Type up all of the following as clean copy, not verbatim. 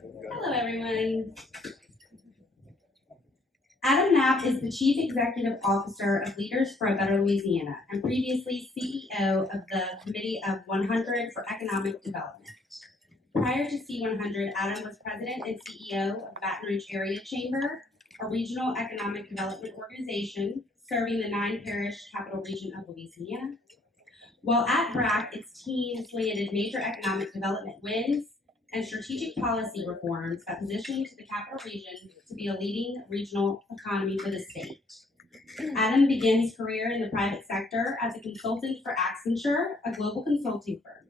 Hello, everyone. Adam Knapp is the Chief Executive Officer of Leaders for a Better Louisiana and previously CEO of the Committee of 100 for Economic Development. Prior to C100, Adam was President and CEO of Baton Rouge Area Chamber, a regional economic development organization serving the 9-parish capital region of Louisiana. While at BRAC, its teams landed major economic development wins and strategic policy reforms that positioned the capital region to be a leading regional economy for the state. Adam began his career in the private sector as a consultant for Accenture, a global consulting firm.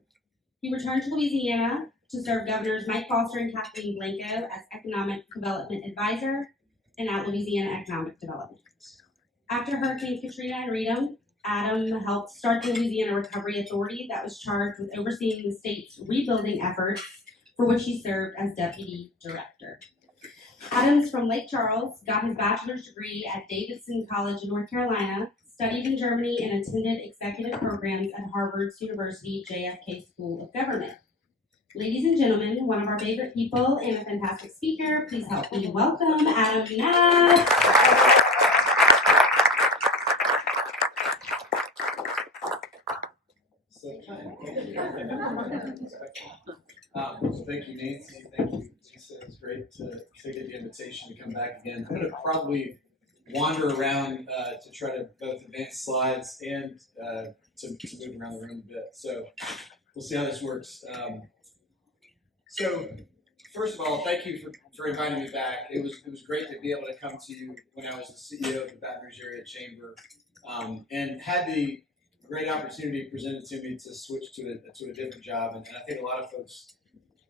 He returned to Louisiana to serve Governors Mike Foster and Kathleen Blanco as Economic Development Advisor and at Louisiana Economic Development. After Hurricanes Katrina and Rita, Adam helped start the Louisiana Recovery Authority that was charged with overseeing the state's rebuilding efforts, for which he served as Deputy Director. Adams from Lake Charles got his bachelor's degree at Davidson College in North Carolina, studied in Germany, and attended executive programs at Harvard's University JFK School of Government. Ladies and gentlemen, one of our favorite people and a fantastic speaker, please help me welcome Adam Knapp. Thank you, Nancy. Thank you, Lisa. It's great to get the invitation to come back again. I'm going to probably wander around to try to both advance slides and to move around the room a bit. So we'll see how this works. So first of all, thank you for inviting me back. It was great to be able to come to you when I was the CEO of the Baton Rouge Area Chamber, and had the great opportunity presented to me to switch to a different job. And I think a lot of folks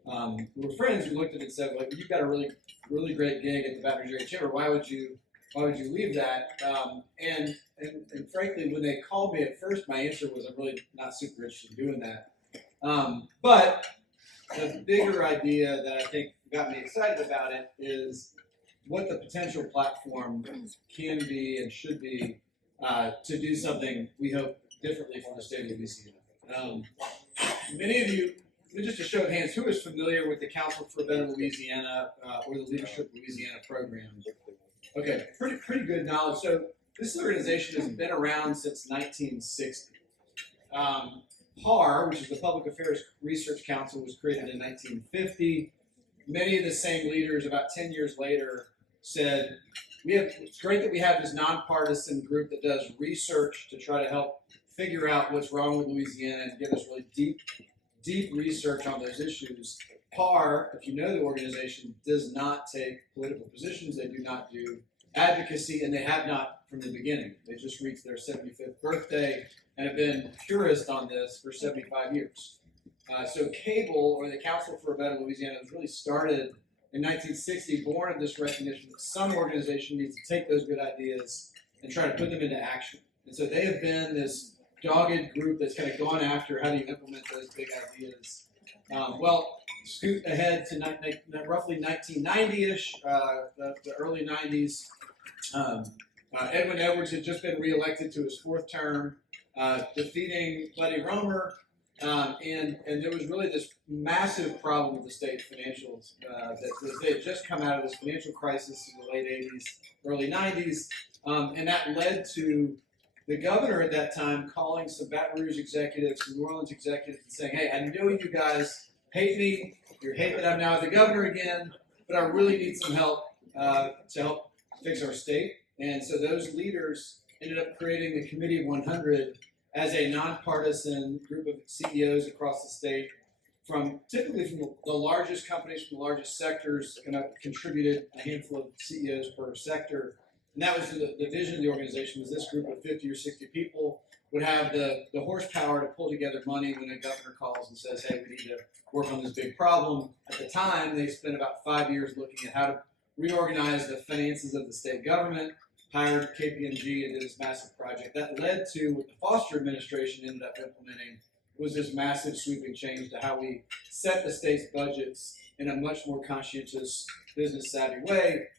who were friends who looked at it and said, "Well, you've got a really great gig at the Baton Rouge Area Chamber. Why would you leave that?" And frankly, when they called me at first, my answer was, "I'm really not super interested in doing that." But the bigger idea that I think got me excited about it is what the potential platform can be and should be to do something we hope differently for the state of Louisiana. Many of you, just a show of hands, who is familiar with the Council for a Better Louisiana or the Leadership Louisiana program? Okay, pretty good knowledge. So this organization has been around since 1960. PAR, which is the Public Affairs Research Council, was created in 1950. Many of the same leaders, about 10 years later, said, it's great that we have this nonpartisan group that does research to try to help figure out what's wrong with Louisiana and give us really deep research on those issues. PAR, if you know the organization, does not take political positions. They do not do advocacy, and they have not from the beginning. They just reached their 75th birthday and have been purist on this for 75 years. So CABLE, or the Council for a Better Louisiana, was really started in 1960, born of this recognition that some organization needs to take those good ideas and try to put them into action. And so they have been this dogged group that's kind of gone after how do you implement those big ideas. Scoot ahead to roughly 1990-ish, the early 90s. Edwin Edwards had just been reelected to his 4th term, defeating Buddy Roemer, and there was really this massive problem with the state financials. That they had just come out of this financial crisis in the late 80s, early 90s, and that led to the governor at that time calling some Baton Rouge executives, some New Orleans executives, and saying, "Hey, I know you guys hate me. You hate that I'm now the governor again, but I really need some help to help fix our state." And so those leaders ended up creating the Committee of 100 as a nonpartisan group of CEOs across the state, typically from the largest companies, from the largest sectors, contributed a handful of CEOs per sector. And that was the vision of the organization, was this group of 50 or 60 people would have the horsepower to pull together money when a governor calls and says, "Hey, we need to work on this big problem." At the time, they spent about 5 years looking at how to reorganize the finances of the state government, hired KPMG and did this massive project. That led to what the Foster administration ended up implementing, was this massive sweeping change to how we set the state's budgets in a much more conscientious, business-savvy way.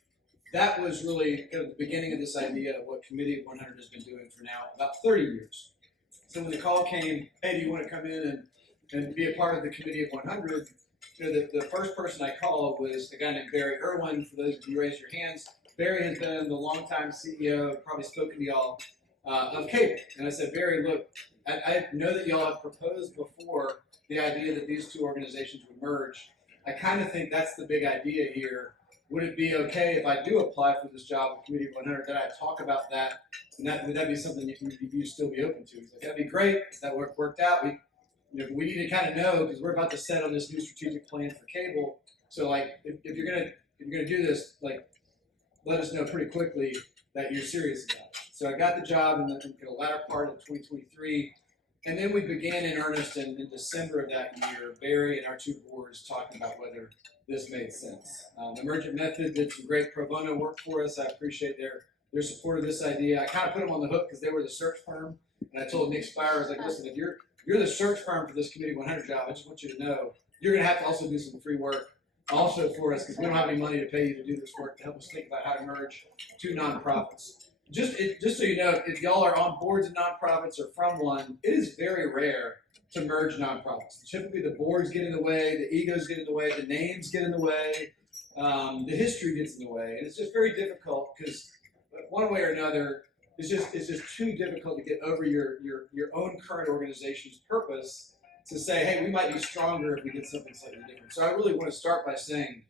That was really kind of the beginning of this idea of what Committee of 100 has been doing for now about 30 years. So when the call came, "Hey, do you want to come in and be a part of the Committee of 100?" the first person I called was a guy named Barry Irwin. For those of you who raise your hands, Barry has been the longtime CEO, probably spoken to y'all, of cable. And I said, Barry, look, I know that y'all have proposed before the idea that these two organizations would merge. I kind of think that's the big idea here. Would it be okay if I do apply for this job with Committee 100 that I talk about that? And would that be something that you still be open to? He's like, that'd be great if that worked out. We need to kind of know because we're about to set on this new strategic plan for cable. So like, if you're gonna do this, like, let us know pretty quickly that you're serious about it. So I got the job in the latter part of 2023, and then we began in earnest in December of that year. Barry and our two boards talking about whether this made sense. Emergent Method did some great pro bono work for us. I appreciate their support of this idea. I kind of put them on the hook because they were the search firm, and I told Nick Spire, I was like, listen, if you're the search firm for this Committee 100 job, I just want you to know you're going to have to also do some free work also for us because we don't have any money to pay you to do this work to help us think about how to merge two nonprofits. Just so you know, if y'all are on boards of nonprofits or from one, it is very rare to merge nonprofits. Typically the boards get in the way, the egos get in the way, the names get in the way, the history gets in the way, and it's just very difficult because one way or another, it's just too difficult to get over your own current organization's purpose to say, hey, we might be stronger if we did something slightly different. So I really want to start by saying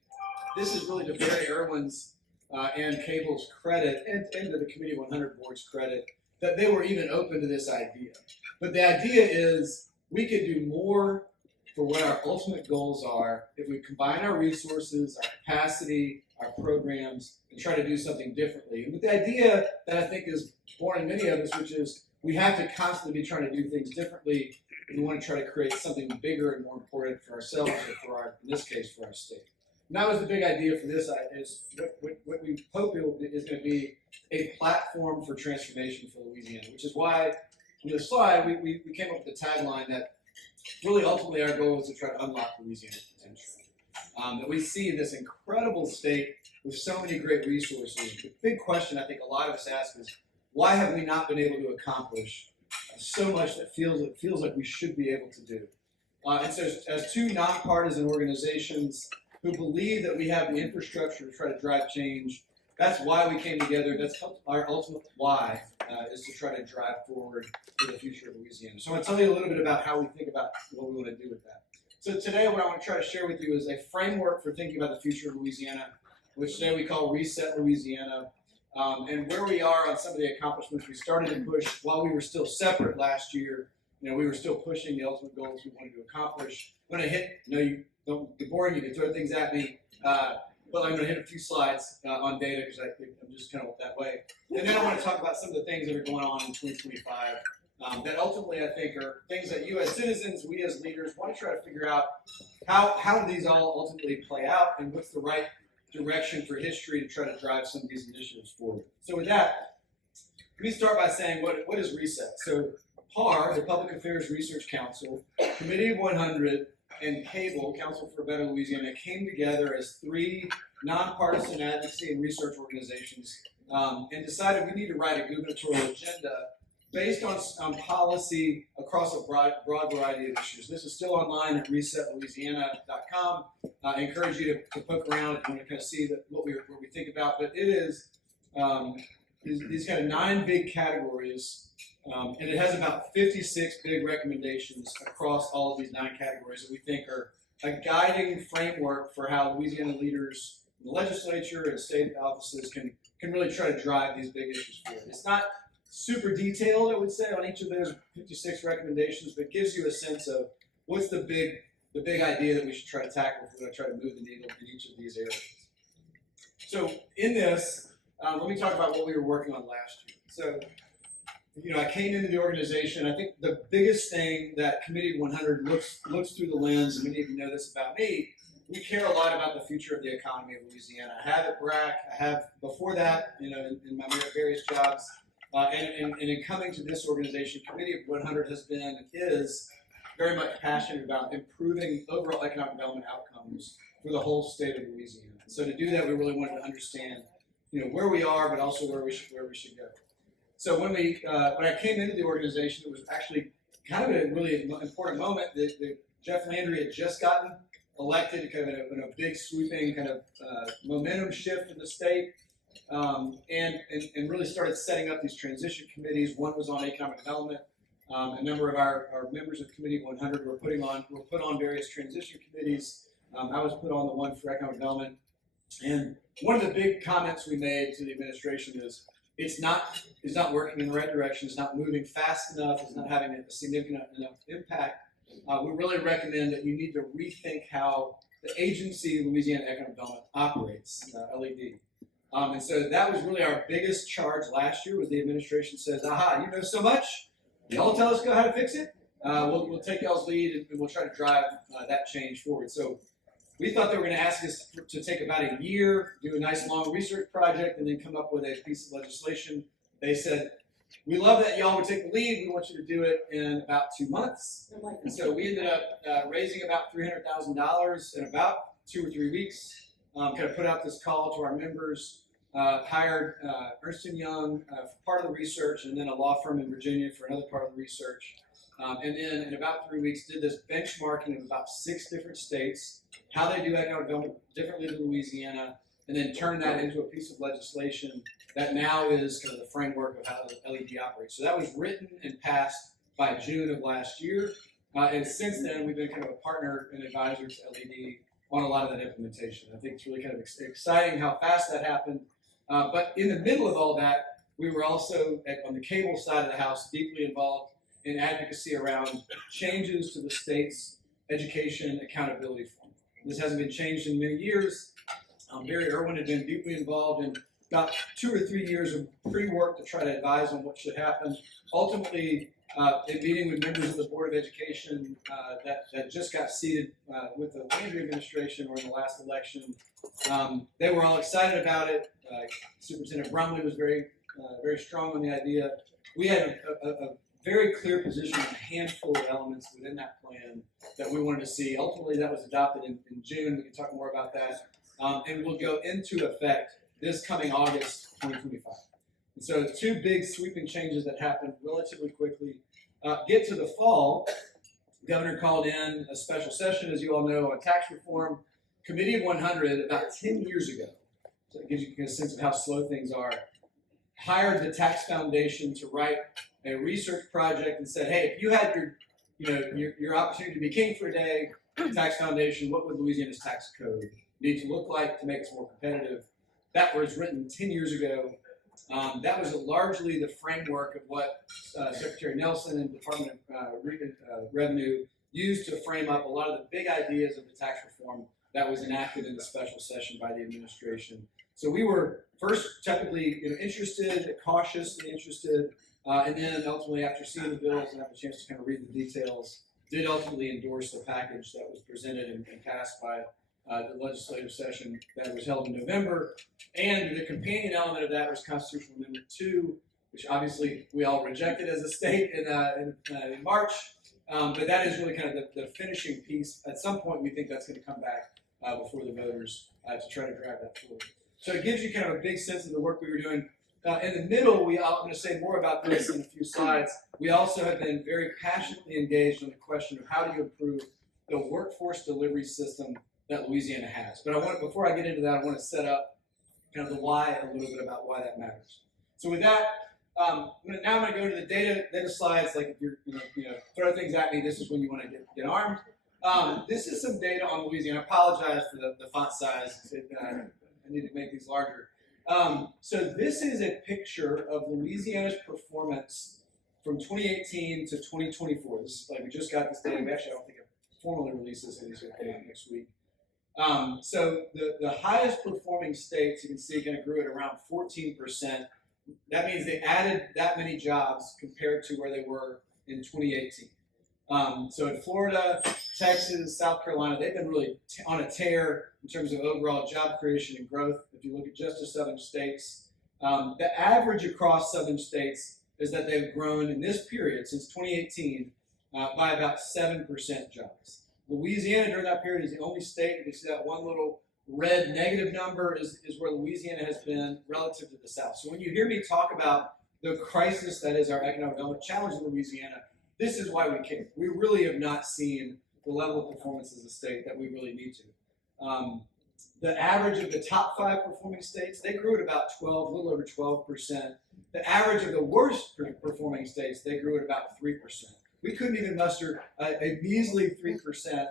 this is really to Barry Irwin's and Cable's credit and to the Committee 100 board's credit that they were even open to this idea. But the idea is we could do more for what our ultimate goals are if we combine our resources, our capacity, our programs, and try to do something differently. And with the idea that I think is born in many of us, which is we have to constantly be trying to do things differently if we want to try to create something bigger and more important for ourselves or for our, in this case, for our state. And that was the big idea for this, is what we hope is going to be a platform for transformation for Louisiana, which is why on the slide we came up with the tagline that really ultimately our goal is to try to unlock Louisiana's potential. That we see this incredible state with so many great resources. The big question I think a lot of us ask is, why have we not been able to accomplish so much that feels like we should be able to do? And so as two nonpartisan organizations who believe that we have the infrastructure to try to drive change, that's why we came together. That's our ultimate why, is to try to drive forward for the future of Louisiana. So I want to tell you a little bit about how we think about what we want to do with that. So today what I want to try to share with you is a framework for thinking about the future of Louisiana, which today we call Reset Louisiana, and where we are on some of the accomplishments we started to push while we were still separate last year. We were still pushing the ultimate goals we wanted to accomplish. When I hit, you don't get boring, you can throw things at me, but I'm going to hit a few slides on data because I'm just kind of that way. And then I want to talk about some of the things that are going on in 2025 that ultimately I think are things that you as citizens, we as leaders want to try to figure out how do these all ultimately play out and what's the right direction for history to try to drive some of these initiatives forward. So with that, let me start by saying what is Reset? So PAR, the Public Affairs Research Council, Committee of 100, and Cable, Council for a Better Louisiana, came together as three nonpartisan advocacy and research organizations and decided we need to write a gubernatorial agenda based on policy across a broad variety of issues. This is still online at resetlouisiana.com. I encourage you to poke around if you want to kind of see what we think about. But it is these kind of 9 big categories, and it has about 56 big recommendations across all of these 9 categories that we think are a guiding framework for how Louisiana leaders in the legislature and state offices can really try to drive these big issues forward. It's not super detailed, I would say, on each of those 56 recommendations, but gives you a sense of what's the big idea that we should try to tackle if we're going to try to move the needle in each of these areas. So in this, let me talk about what we were working on last year. So, I came into the organization. I think the biggest thing that Committee 100 looks through the lens, and many of you know this about me, we care a lot about the future of the economy of Louisiana. I have at BRAC, I have before that, in my various jobs, and in coming to this organization, Committee of 100 has been and is very much passionate about improving overall economic development outcomes for the whole state of Louisiana. And so to do that, we really wanted to understand, where we are, but also where we should go. So when I came into the organization, it was actually kind of a really important moment. Jeff Landry had just gotten elected kind of in a big sweeping kind of momentum shift in the state, and really started setting up these transition committees. One was on economic development. A number of our members of Committee 100 were put on various transition committees. I was put on the one for economic development. And one of the big comments we made to the administration is it's not working in the right direction. It's not moving fast enough. It's not having a significant enough impact. We really recommend that you need to rethink how the agency, Louisiana Economic Development, operates, LED. And so that was really our biggest charge last year. Was the administration says, "Aha, you know so much. Y'all tell us how to fix it. We'll take y'all's lead and we'll try to drive that change forward." So we thought they were going to ask us to take about a year, do a nice long research project, and then come up with a piece of legislation. They said, "We love that y'all would take the lead. We want you to do it in about 2 months." And so we ended up raising about $300,000 in about 2 or 3 weeks. Kind of put out this call to our members, hired Ernst & Young for part of the research, and then a law firm in Virginia for another part of the research. And then in about 3 weeks, did this benchmarking of about 6 different states, how they do economic development differently than Louisiana, and then turned that into a piece of legislation that now is kind of the framework of how LED operates. So that was written and passed by June of last year. And since then, we've been kind of a partner and advisor to LED on a lot of that implementation. I think it's really kind of exciting how fast that happened. But in the middle of all that, we were also, on the cable side of the house, deeply involved in advocacy around changes to the state's education accountability form. This hasn't been changed in many years. Barry Irwin had been deeply involved in about 2 or 3 years of pre-work to try to advise on what should happen. Ultimately, in meeting with members of the Board of Education that just got seated with the Landry administration or in the last election, they were all excited about it. Superintendent Brumley was very strong on the idea. We had a very clear position on a handful of elements within that plan that we wanted to see. Ultimately, that was adopted in June. We can talk more about that. And will go into effect this coming August 2025. And so 2 big sweeping changes that happened relatively quickly. Get to the fall, the governor called in a special session, as you all know, on tax reform. Committee of 100, about 10 years ago, so it gives you a sense of how slow things are, hired the Tax Foundation to write a research project and said, "Hey, if you had your opportunity to be king for a day, Tax Foundation, what would Louisiana's tax code need to look like to make us more competitive?" That was written 10 years ago. That was largely the framework of what Secretary Nelson and Department of Revenue used to frame up a lot of the big ideas of the tax reform that was enacted in the special session by the administration. So we were first technically interested, cautiously interested, and then ultimately, after seeing the bills and having a chance to kind of read the details, did ultimately endorse the package that was presented and passed by the legislative session that was held in November. And the companion element of that was Constitutional Amendment 2, which obviously we all rejected as a state in March. But that is really kind of the finishing piece. At some point, we think that's going to come back before the voters to try to drive that forward. So it gives you kind of a big sense of the work we were doing. In the middle, I'm going to say more about this in a few slides. We also have been very passionately engaged on the question of how do you improve the workforce delivery system that Louisiana has. But before I get into that, I want to set up kind of the why a little bit about why that matters. So with that, now I'm going to go to the data slides. Like if you're throw things at me, this is when you want to get armed. This is some data on Louisiana. I apologize for the font size. I need to make these larger. So this is a picture of Louisiana's performance from 2018 to 2024. This is like we just got this data. We actually, I don't think I formally released this. It's going to come out next week. So the highest performing states, you can see, kind of grew at around 14%. That means they added that many jobs compared to where they were in 2018. So in Florida, Texas, South Carolina, they've been really on a tear in terms of overall job creation and growth. If you look at just the southern states, the average across southern states is that they've grown in this period since 2018 by about 7% jobs. Louisiana during that period is the only state, you see that one little red negative number is where Louisiana has been relative to the South. So when you hear me talk about the crisis that is our economic development challenge in Louisiana, this is why we care. We really have not seen the level of performance as a state that we really need to. The average of the top 5 performing states, they grew at about 12, a little over 12%. The average of the worst performing states, they grew at about 3%. We couldn't even muster a measly 3%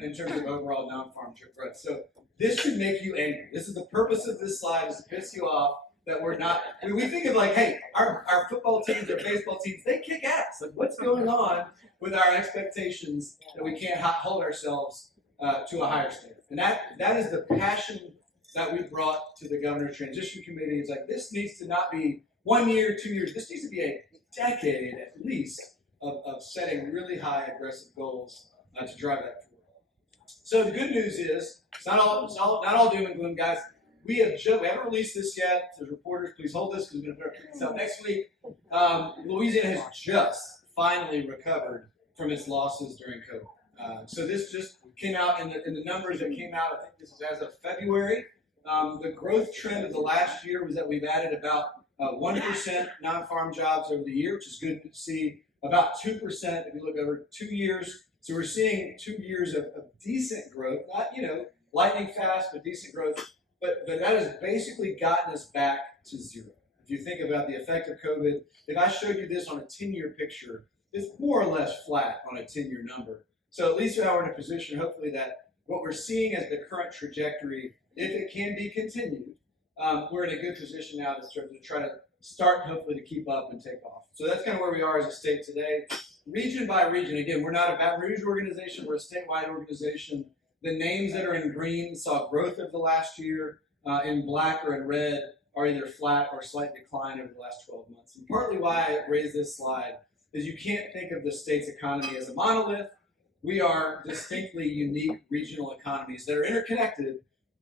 in terms of overall non-farm growth. So this should make you angry. This is the purpose of this slide, is to piss you off that we're not. We think of like, hey, our football teams, our baseball teams, they kick ass. Like, what's going on with our expectations that we can't hold ourselves to a higher standard? And that is the passion that we brought to the Governor's Transition Committee. It's like, this needs to not be 1 year, 2 years. This needs to be a decade at least of setting really high, aggressive goals to drive that forward. So the good news is, it's not all doom and gloom, guys. We haven't released this yet. So reporters, please hold this because we're going to put this out next week. Louisiana has just finally recovered from its losses during COVID. So this just came out in the numbers that came out. I think this is as of February. The growth trend of the last year was that we've added about 1% non-farm jobs over the year, which is good to see. About 2% if you look over 2 years. So we're seeing 2 years of decent growth, not lightning fast, but decent growth. But that has basically gotten us back to zero. If you think about the effect of COVID, if I showed you this on a 10-year picture, it's more or less flat on a 10-year number. So at least now we're in a position, hopefully, that what we're seeing as the current trajectory, if it can be continued, we're in a good position now to try to start, hopefully, to keep up and take off. So that's kind of where we are as a state today. Region by region, again, we're not a Baton Rouge organization, we're a statewide organization. The names that are in green saw growth over the last year. In black or in red are either flat or slight decline over the last 12 months. And partly why I raised this slide is you can't think of the state's economy as a monolith. We are distinctly unique regional economies that are interconnected,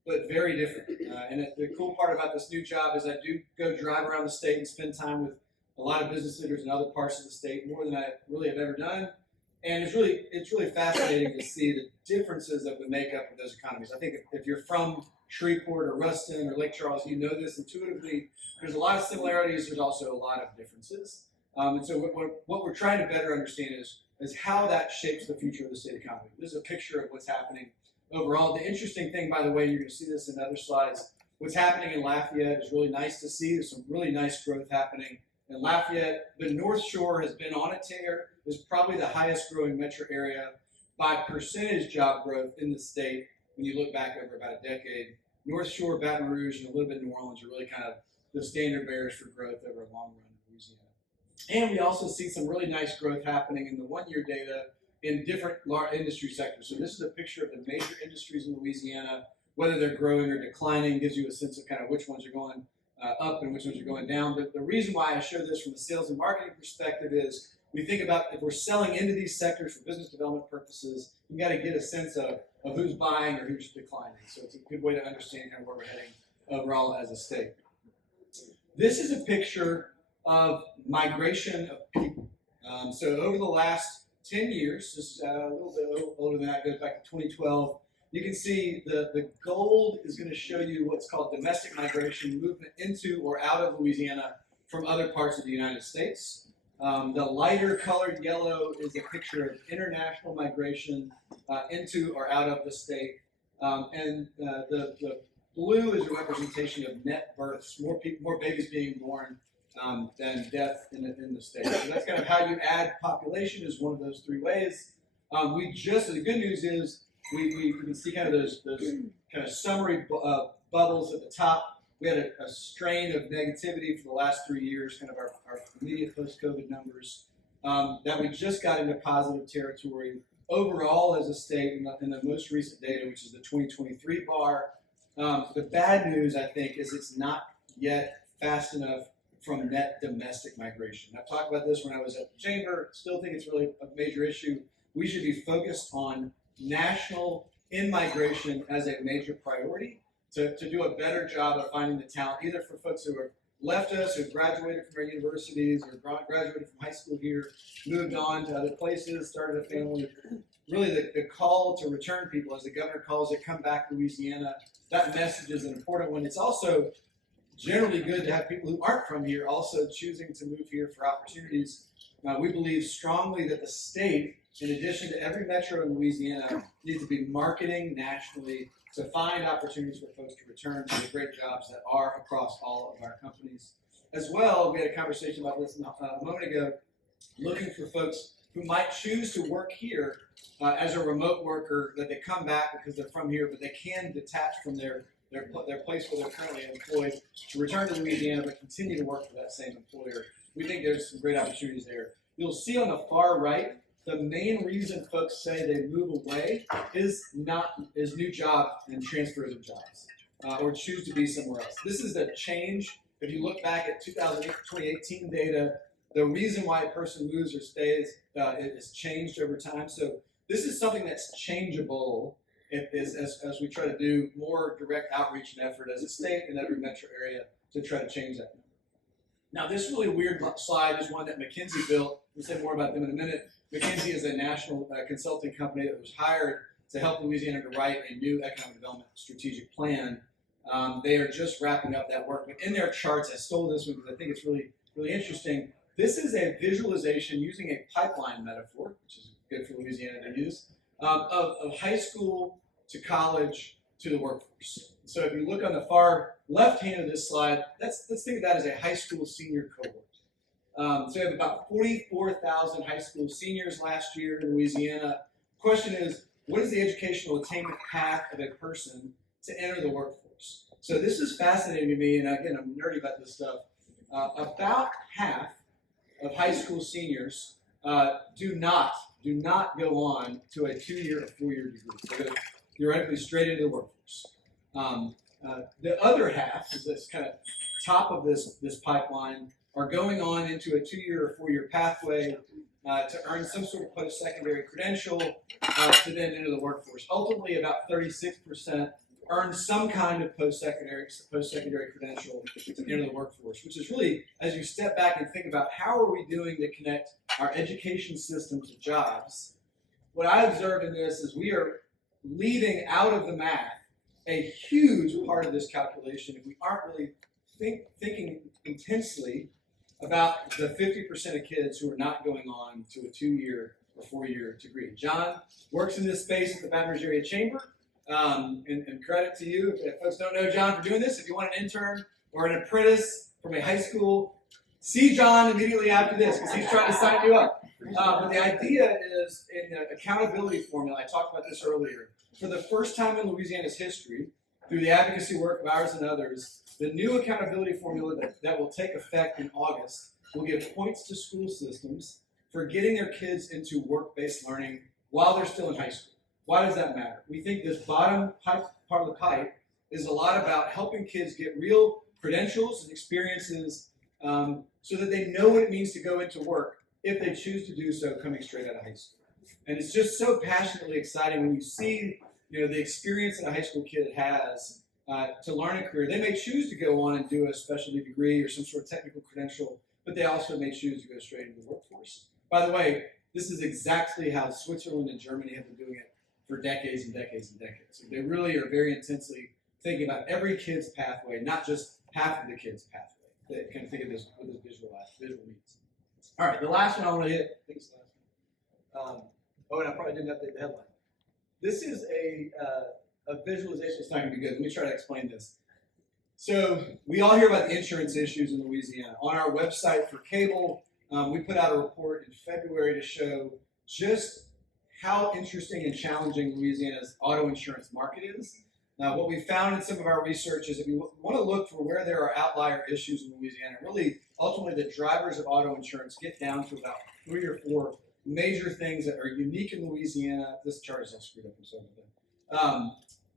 but very different. And the cool part about this new job is I do go drive around the state and spend time with a lot of business leaders in other parts of the state, more than I really have ever done. And it's really fascinating to see the differences of the makeup of those economies. I think if you're from Shreveport or Ruston or Lake Charles, you know this intuitively. There's a lot of similarities. There's also a lot of differences. And so what we're trying to better understand is how that shapes the future of the state economy. This is a picture of what's happening overall. The interesting thing, by the way, you're going to see this in other slides, what's happening in Lafayette is really nice to see. There's some really nice growth happening in Lafayette. The North Shore has been on a tear. It's probably the highest growing metro area by percentage job growth in the state when you look back over about a decade. North Shore, Baton Rouge, and a little bit New Orleans are really kind of the standard bearers for growth over a long run in Louisiana. And we also see some really nice growth happening in the one-year data in different large industry sectors. So this is a picture of the major industries in Louisiana, whether they're growing or declining, gives you a sense of kind of which ones are going up and which ones are going down. But the reason why I show this from a sales and marketing perspective is we think about if we're selling into these sectors for business development purposes, you've got to get a sense of who's buying or who's declining. So it's a good way to understand kind of where we're heading overall as a state. This is a picture of migration of people. So over the last 10 years, this is a little bit older than that, goes back to 2012, you can see the gold is going to show you what's called domestic migration, movement into or out of Louisiana from other parts of the United States. The lighter colored yellow is a picture of international migration into or out of the state. And the blue is a representation of net births, more babies being born than death in the state. So that's kind of how you add population is one of those three ways. The good news is we can see kind of those kind of summary bubbles at the top. We had a strain of negativity for the last 3 years, kind of our immediate post-COVID numbers, that we just got into positive territory overall as a state in the most recent data, which is the 2023 bar. The bad news, I think, is it's not yet fast enough from net domestic migration. I've talked about this when I was at the chamber, still think it's really a major issue. We should be focused on national in-migration as a major priority to do a better job of finding the talent, either for folks who have left us, who graduated from our universities, or graduated from high school here, moved on to other places, started a family. Really the call to return people, as the governor calls it, come back to Louisiana, that message is an important one. It's also generally good to have people who aren't from here also choosing to move here for opportunities. We believe strongly that the state in addition to every metro in Louisiana, needs to be marketing nationally to find opportunities for folks to return to the great jobs that are across all of our companies. As well, we had a conversation about this a moment ago, looking for folks who might choose to work here as a remote worker, that they come back because they're from here, but they can detach from their place where they're currently employed to return to Louisiana but continue to work for that same employer. We think there's some great opportunities there. You'll see on the far right, the main reason folks say they move away is new job and transfers of jobs, or choose to be somewhere else. This is a change. If you look back at 2018 data, the reason why a person moves or stays is changed over time. So this is something that's changeable as we try to do more direct outreach and effort as a state and every metro area to try to change that. Now, this really weird slide is one that McKinsey built. We'll say more about them in a minute. McKinsey is a national consulting company that was hired to help Louisiana to write a new economic development strategic plan. They are just wrapping up that work. But in their charts, I stole this one because I think it's really, really interesting. This is a visualization using a pipeline metaphor, which is good for Louisiana to use, of high school to college to the workforce. So if you look on the far left hand of this slide, let's think of that as a high school senior cohort. So we have about 44,000 high school seniors last year in Louisiana. The question is, what is the educational attainment path of a person to enter the workforce? So this is fascinating to me, and again, I'm nerdy about this stuff. About half of high school seniors do not go on to a 2-year or 4-year degree. So go theoretically straight into the workforce. The other half is this kind of top of this pipeline are going on into a 2-year or 4-year pathway to earn some sort of post-secondary credential to then enter the workforce. Ultimately, about 36% earn some kind of post-secondary credential to enter the workforce, which is really, as you step back and think about how are we doing to connect our education system to jobs, what I observe in this is we are leaving out of the math a huge part of this calculation if we aren't really thinking intensely about the 50% of kids who are not going on to a 2-year or 4-year degree. John works in this space at the Baton Rouge Area Chamber, and credit to you if folks don't know John for doing this. If you want an intern or an apprentice from a high school, see John immediately after this because he's trying to sign you up. But the idea is in the accountability formula, I talked about this earlier, for the first time in Louisiana's history, through the advocacy work of ours and others, the new accountability formula that will take effect in August will give points to school systems for getting their kids into work-based learning while they're still in high school. Why does that matter? We think this bottom part of the pipe is a lot about helping kids get real credentials and experiences so that they know what it means to go into work if they choose to do so coming straight out of high school. And it's just so passionately exciting when you see the experience that a high school kid has to learn a career. They may choose to go on and do a specialty degree or some sort of technical credential, but they also may choose to go straight into the workforce. By the way, this is exactly how Switzerland and Germany have been doing it for decades and decades and decades. So they really are very intensely thinking about every kid's pathway, not just half of the kid's pathway. They can think of this with a visual means. All right, the last one I want to hit, I think it's the last one. And I probably didn't update the headline. This is a visualization. It's not going to be good. Let me try to explain this. So we all hear about the insurance issues in Louisiana. On our website for cable, we put out a report in February to show just how interesting and challenging Louisiana's auto insurance market is. What we found in some of our research is if you want to look for where there are outlier issues in Louisiana, really, ultimately, the drivers of auto insurance get down to about 3 or 4 major things that are unique in Louisiana. This chart is all screwed up, I'm sorry about that.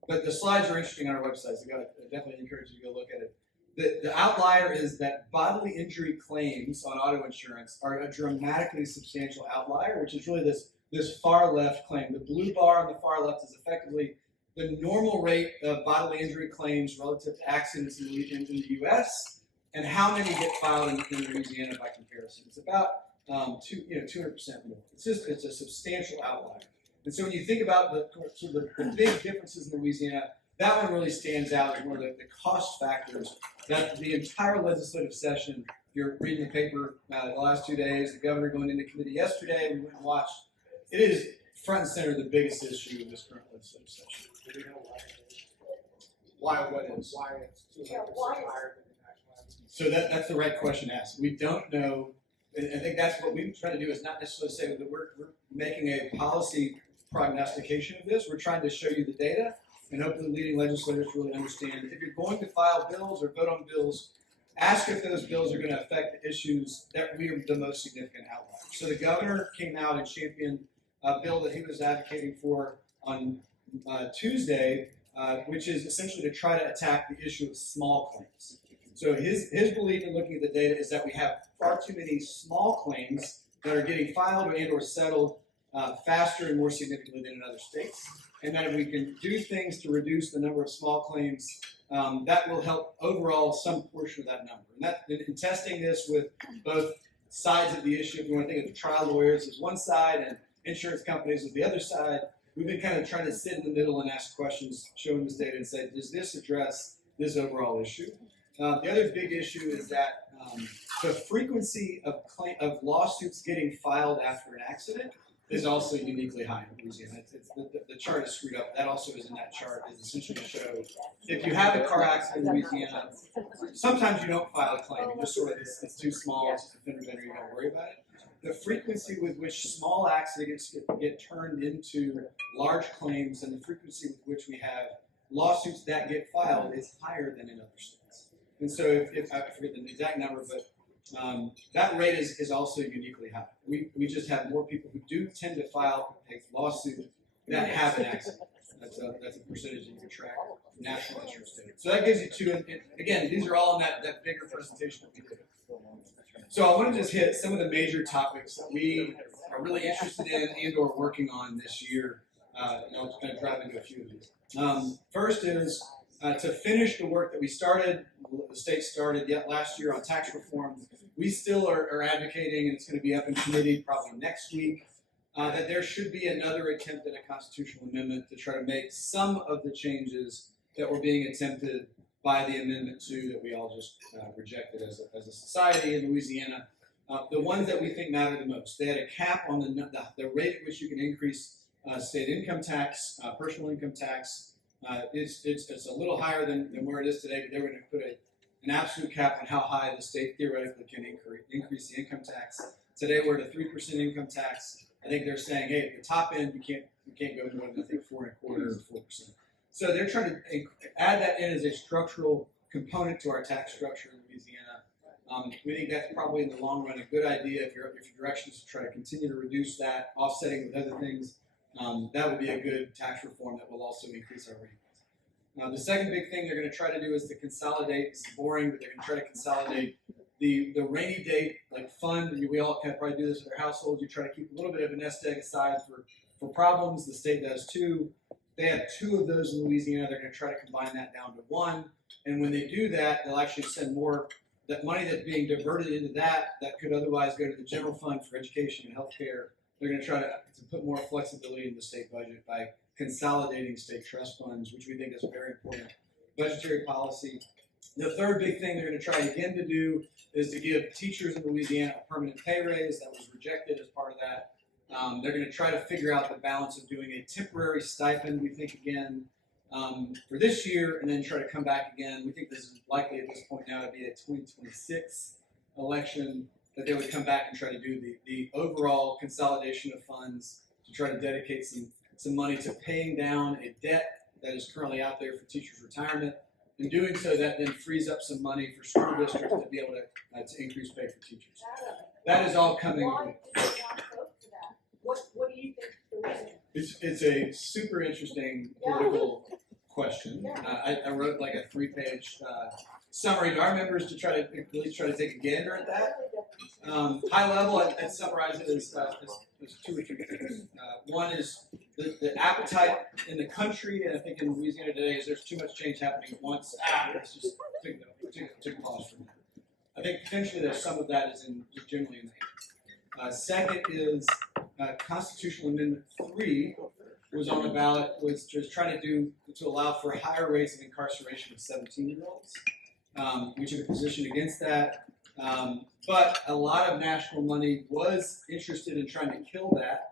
But the slides are interesting on our website, so I definitely encourage you to go look at it. The outlier is that bodily injury claims on auto insurance are a dramatically substantial outlier, which is really this far left claim. The blue bar on the far left is effectively the normal rate of bodily injury claims relative to accidents in the U.S. and how many get filed in Louisiana by comparison. It's about 200% more. It's a substantial outlier. And so when you think about the big differences in Louisiana, that one really stands out as one of the cost factors that the entire legislative session, if you're reading the paper the last 2 days, the governor going into committee yesterday, we went and watched It is front and center the biggest issue in this current legislative session. Do we know why it is? Why? What is? Why it's 200% higher than the national average? So that's the right question to ask. We don't know, and I think that's what we try to do is not necessarily say that we're making a policy prognostication of this. We're trying to show you the data and hopefully leading legislators to really understand. If you're going to file bills or vote on bills, ask if those bills are going to affect the issues that we are the most significant outliers. So the governor came out and championed a bill that he was advocating for on Tuesday, which is essentially to try to attack the issue of small claims. So his belief in looking at the data is that we have far too many small claims that are getting filed and or settled faster and more significantly than in other states. And that if we can do things to reduce the number of small claims, that will help overall some portion of that number. And in testing this with both sides of the issue, if you want to think of the trial lawyers as one side and insurance companies as the other side, we've been kind of trying to sit in the middle and ask questions, showing this data and say, does this address this overall issue? The other big issue is that the frequency of lawsuits getting filed after an accident is also uniquely high in Louisiana. The chart is screwed up. That also is in that chart, is essentially to show if you have a car accident in Louisiana, sometimes you don't file a claim. You just sort of, it's too small, it's just a fender bender, you don't worry about it. The frequency with which small accidents get turned into large claims and the frequency with which we have lawsuits that get filed is higher than in other states. And so if I forget the exact number, but that rate is also uniquely high. We just have more people who do tend to file a lawsuit that have an accident. That's a percentage that you can track national insurance data. So that gives you two, and again, these are all in that bigger presentation that we did. So I want to just hit some of the major topics that we are really interested in and or working on this year. And I'll just kind of drive into a few of these. First is to finish the work that we started, the state started yet last year on tax reform. We still are advocating, and it's going to be up in committee probably next week, that there should be another attempt at a constitutional amendment to try to make some of the changes that were being attempted by the Amendment 2 that we all just rejected as a society in Louisiana. The ones that we think matter the most. They had a cap on the rate at which you can increase state income tax, personal income tax. It's a little higher than where it is today, but they were going to put an absolute cap on how high the state theoretically can increase the income tax. Today we're at a 3% income tax. I think they're saying, hey, at the top end, you can't go more than, I think, 4.25% or 4%. So they're trying to add that in as a structural component to our tax structure in Louisiana. We think that's probably in the long run a good idea if your direction is to try to continue to reduce that, offsetting with other things. That would be a good tax reform that will also increase our rate. The second big thing they're going to try to do is to consolidate. It's boring, but they're going to try to consolidate the rainy day fund. We all kind of probably do this with our households. You try to keep a little bit of a nest egg aside for problems. The state does too. They have two of those in Louisiana. They're going to try to combine that down to one. And when they do that, they'll actually send more, that money that's being diverted into that could otherwise go to the general fund for education and healthcare. They're going to try to put more flexibility in the state budget by consolidating state trust funds, which we think is a very important budgetary policy. The third big thing they're going to try again to do is to give teachers in Louisiana a permanent pay raise. That was rejected as part of that. They're going to try to figure out the balance of doing a temporary stipend, we think, again, for this year, and then try to come back again. We think this is likely at this point now to be a 2026 election, that they would come back and try to do the overall consolidation of funds to try to dedicate some money to paying down a debt that is currently out there for teachers' retirement. In doing so, that then frees up some money for school districts to be able to increase pay for teachers. That is all coming. Why did you not vote for that? What do you think the reason? It's a super interesting political question. I wrote like a 3-page summary to our members to try to at least try to take a gander at that. High level, I'd summarize it as 2 or 3 things. One is the appetite in the country, and I think in Louisiana today, is there's too much change happening at once. Let's just take a pause from that. I think potentially there's some of that is just generally in the second is Constitutional Amendment 3 was on the ballot, was just trying to allow for higher rates of incarceration of 17-year-olds. We took a position against that. But a lot of national money was interested in trying to kill that.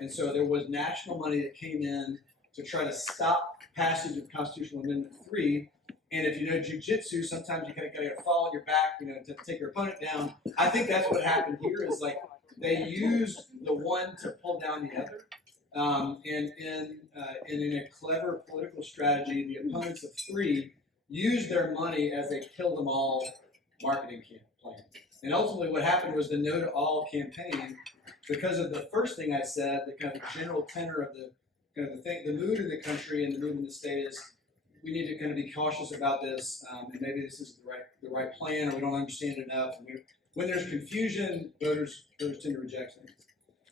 And so there was national money that came in to try to stop passage of Constitutional Amendment 3. And if you know jiu-jitsu, sometimes you kind of gotta fall on your back, to take your opponent down. I think that's what happened here is like they used the one to pull down the other. And in a clever political strategy, the opponents of 3 used their money as a kill them all marketing plan. And ultimately what happened was the No to All campaign, because of the first thing I said, the kind of general tenor of the kind of the mood in the country and the mood in the state is we need to kind of be cautious about this, and maybe this isn't the right plan, or we don't understand it enough. And when there's confusion, voters tend to reject things.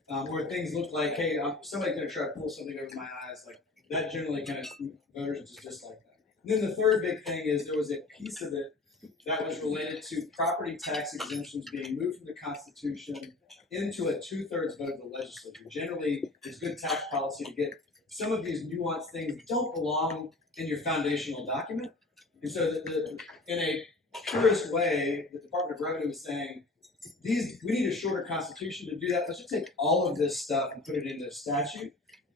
Or things look like, hey, somebody's going to try to pull something over my eyes, like that generally kind of voters just like that. And then the third big thing is there was a piece of it that was related to property tax exemptions being moved from the Constitution into a 2/3 vote of the legislature. Generally, it's good tax policy to get some of these nuanced things don't belong in your foundational document. And so in a purist way, the Department of Revenue was saying, we need a shorter Constitution to do that. Let's just take all of this stuff and put it into statute,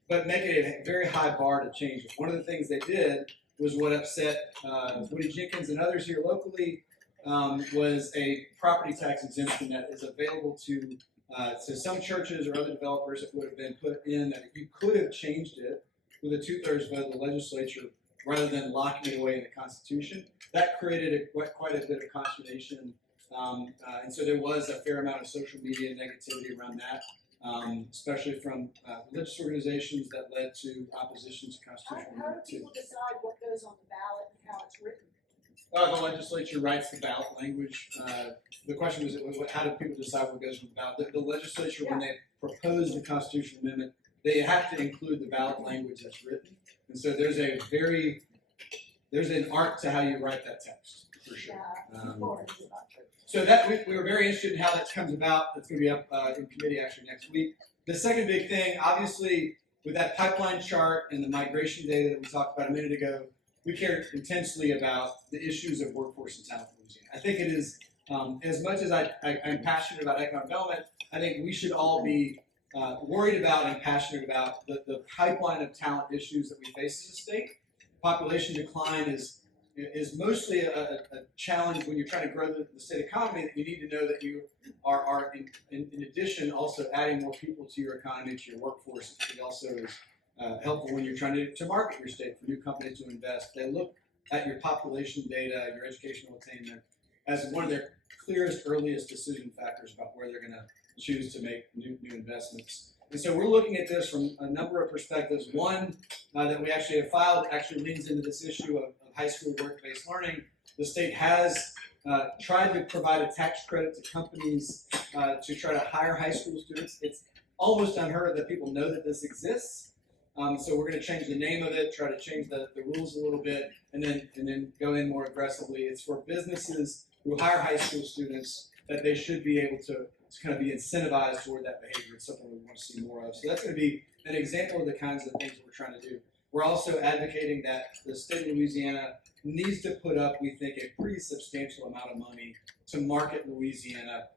but make it a very high bar to change it. One of the things they did was what upset Woody Jenkins and others here locally was a property tax exemption that is available to some churches or other developers. It would have been put in that you could have changed it with a 2/3 vote of the legislature rather than locking it away in the Constitution. That created quite a bit of consternation. And so there was a fair amount of social media negativity around that, especially from religious organizations that led to opposition to Constitutional How do Amendment 2. people decide what goes on the ballot and how it's written? The legislature writes the ballot language. The question was, how do people decide what goes on the ballot? The legislature, when they propose the constitutional amendment, they have to include the ballot language that's written. And so there's an art to how you write that text, for sure. So that we were very interested in how that comes about. That's going to be up in committee actually next week. The second big thing, obviously, with that pipeline chart and the migration data that we talked about a minute ago, we care intensely about the issues of workforce in talent in Louisiana. I think it is, as much as I'm passionate about economic development, I think we should all be worried about and passionate about the pipeline of talent issues that we face as a state. Population decline is mostly a challenge when you're trying to grow the state economy, that you need to know that you are in addition also adding more people to your economy, to your workforce. It also is helpful when you're trying to market your state for new companies to invest. They look at your population data, your educational attainment, as one of their clearest, earliest decision factors about where they're going to choose to make new investments. And so we're looking at this from a number of perspectives. One that we actually have filed actually leans into this issue of high school work-based learning. The state has tried to provide a tax credit to companies to try to hire high school students. It's almost unheard of that people know that this exists. So we're going to change the name of it, try to change the rules a little bit, and then go in more aggressively. It's for businesses who hire high school students that they should be able to kind of be incentivized toward that behavior. It's something we want to see more of. So that's going to be an example of the kinds of things that we're trying to do. We're also advocating that the state of Louisiana needs to put up, we think, a pretty substantial amount of money to market Louisiana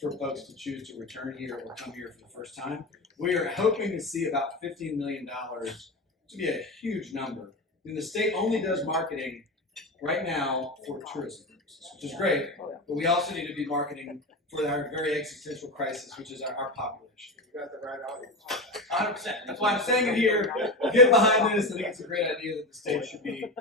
for folks to choose to return here or come here for the first time. We are hoping to see about $15 million, to be a huge number. And the state only does marketing right now for tourism purposes, which is great, but we also need to be marketing for our very existential crisis, which is our population. You got the right audience. 100%. That's why I'm saying it here. Get behind this. I think it's a great idea that the state should be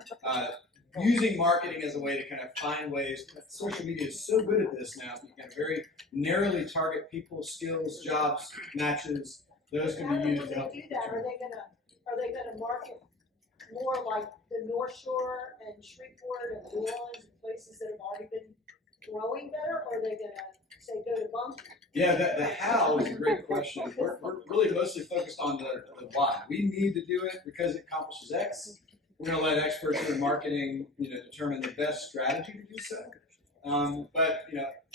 using marketing as a way to kind of find ways. Social media is so good at this now. You can very narrowly target people, skills, jobs, matches. Those can be used to help. When they do that, are they gonna market more like the North Shore and Shreveport and New Orleans and places that have already been growing better, or are they gonna say go to Bumpkin? Yeah, the how is a great question. We're really mostly focused on the why. We need to do it because it accomplishes X. We're going to let experts in marketing, determine the best strategy to do so. But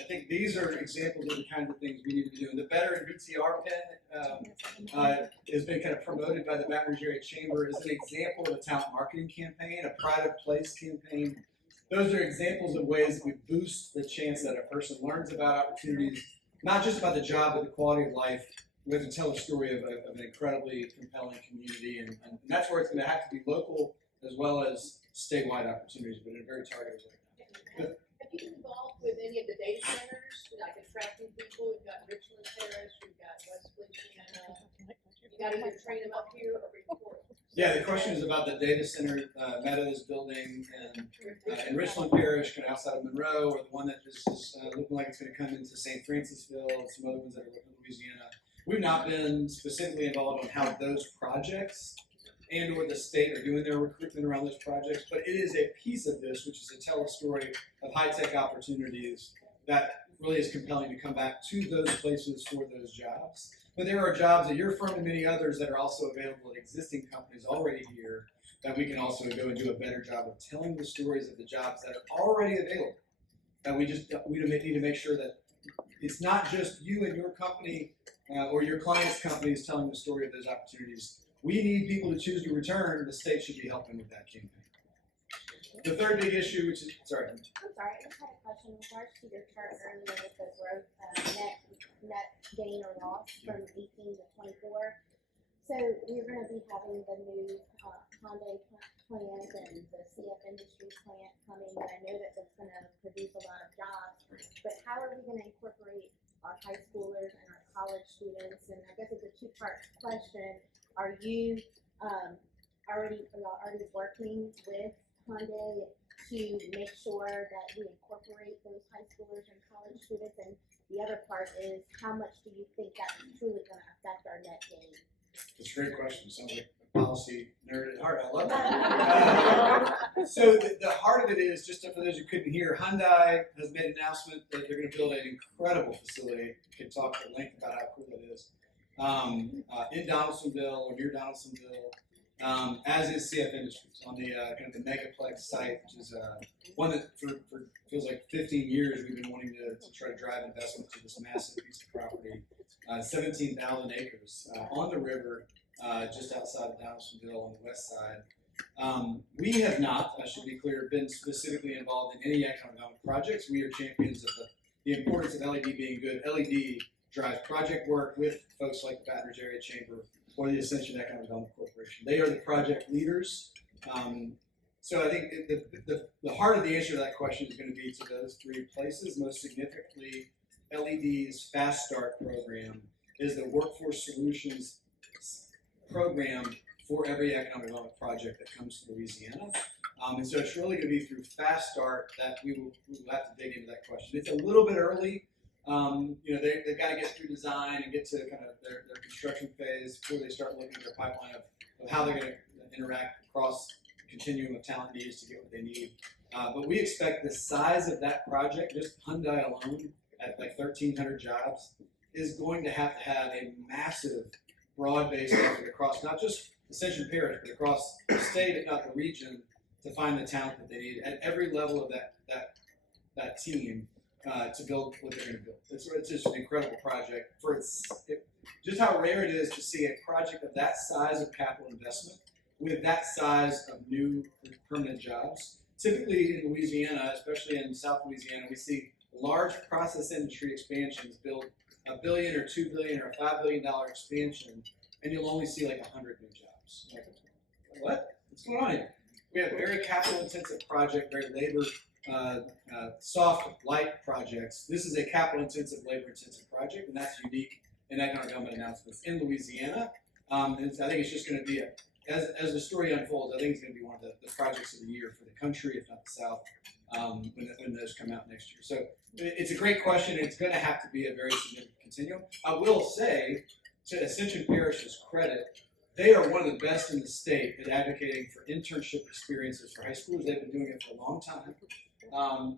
I think these are examples of the kinds of things we need to be doing. The Better in BTR pen has been kind of promoted by the Baton Rouge Area Chamber as an example of a talent marketing campaign, a pride of place campaign. Those are examples of ways that we boost the chance that a person learns about opportunities, not just about the job, but the quality of life we have to tell a story of an incredibly compelling community, and that's where it's going to have to be local as well as statewide opportunities, but in a very targeted way. Have you been involved with any of the data centers, like attracting people? You've got Richland Parish, you've got West Louisiana. You gotta either train them up here or report. Yeah, the question is about the data center Meta is building in Richland Parish, kind of outside of Monroe, or the one that is looking like it's going to come into St. Francisville, and some other ones that are in Louisiana. We've not been specifically involved on how those projects and or the state are doing their recruitment around those projects, but it is a piece of this, which is to tell a story of high-tech opportunities that really is compelling to come back to those places for those jobs. But there are jobs at your firm and many others that are also available at existing companies already here that we can also go and do a better job of telling the stories of the jobs that are already available. That we need to make sure that it's not just you and your company or your client's companies telling the story of those opportunities. We need people to choose to return. The state should be helping with that campaign. The third big issue, which is, sorry. I'm sorry, I just had a question in regards to your chart earlier with the growth, net gain or loss from 18 to 24. So we're gonna be having the new Hyundai plant and the CF Industries plant coming, and I know that that's gonna produce a lot of jobs, but how are we gonna incorporate our high schoolers and our college students? And I guess it's a two-part question. Are you already working with Hyundai to make sure that we incorporate those high schoolers and college students? And the other part is, how much do you think that's truly going to affect our net gain? It's a great question. Sounds like a policy nerd at heart. I love that. So the heart of it is, just for those who couldn't hear, Hyundai has made an announcement that they're going to build an incredible facility. We can talk at length about how cool that is. In Donaldsonville or near Donaldsonville, as is CF Industries on the kind of the megaplex site, which is one that for feels like 15 years we've been wanting to try to drive investment to this massive piece of property, 17,000 acres on the river, just outside of Donaldsonville on the west side. We have not, I should be clear, been specifically involved in any economic development projects. We are champions of the importance of LED being good. LED drives project work with folks like the Baton Rouge Area Chamber or the Ascension Economic Development Corporation. They are the project leaders. So I think the heart of the answer to that question is going to be to those three places. Most significantly, LED's Fast Start program is the workforce solutions program for every economic development project that comes to Louisiana. And so it's really going to be through Fast Start that we will have to dig into that question. It's a little bit early. They've got to get through design and get to kind of their construction phase before they start looking at their pipeline of how they're going to interact across the continuum of talent needs to get what they need. But we expect the size of that project, just Hyundai alone, at like 1,300 jobs, is going to have a massive, broad-based effort across not just Ascension Parish, but across the state, if not the region, to find the talent that they need at every level of that team. To build what they're going to build. It's just an incredible project. Just how rare it is to see a project of that size of capital investment with that size of new permanent jobs. Typically in Louisiana, especially in South Louisiana, we see large process industry expansions build $1 billion or $2 billion or $5 billion expansion, and you'll only see like 100 new jobs. Like, what? What's going on here? We have a very capital-intensive project, very labor. Soft, light projects. This is a capital-intensive, labor-intensive project, and that's unique in economic development announcements in Louisiana. And I think it's just going to be, as the story unfolds, I think it's going to be one of the projects of the year for the country, if not the South, when those come out next year. So it's a great question. It's going to have to be a very significant continuum. I will say, to Ascension Parish's credit, they are one of the best in the state at advocating for internship experiences for high schoolers. They've been doing it for a long time.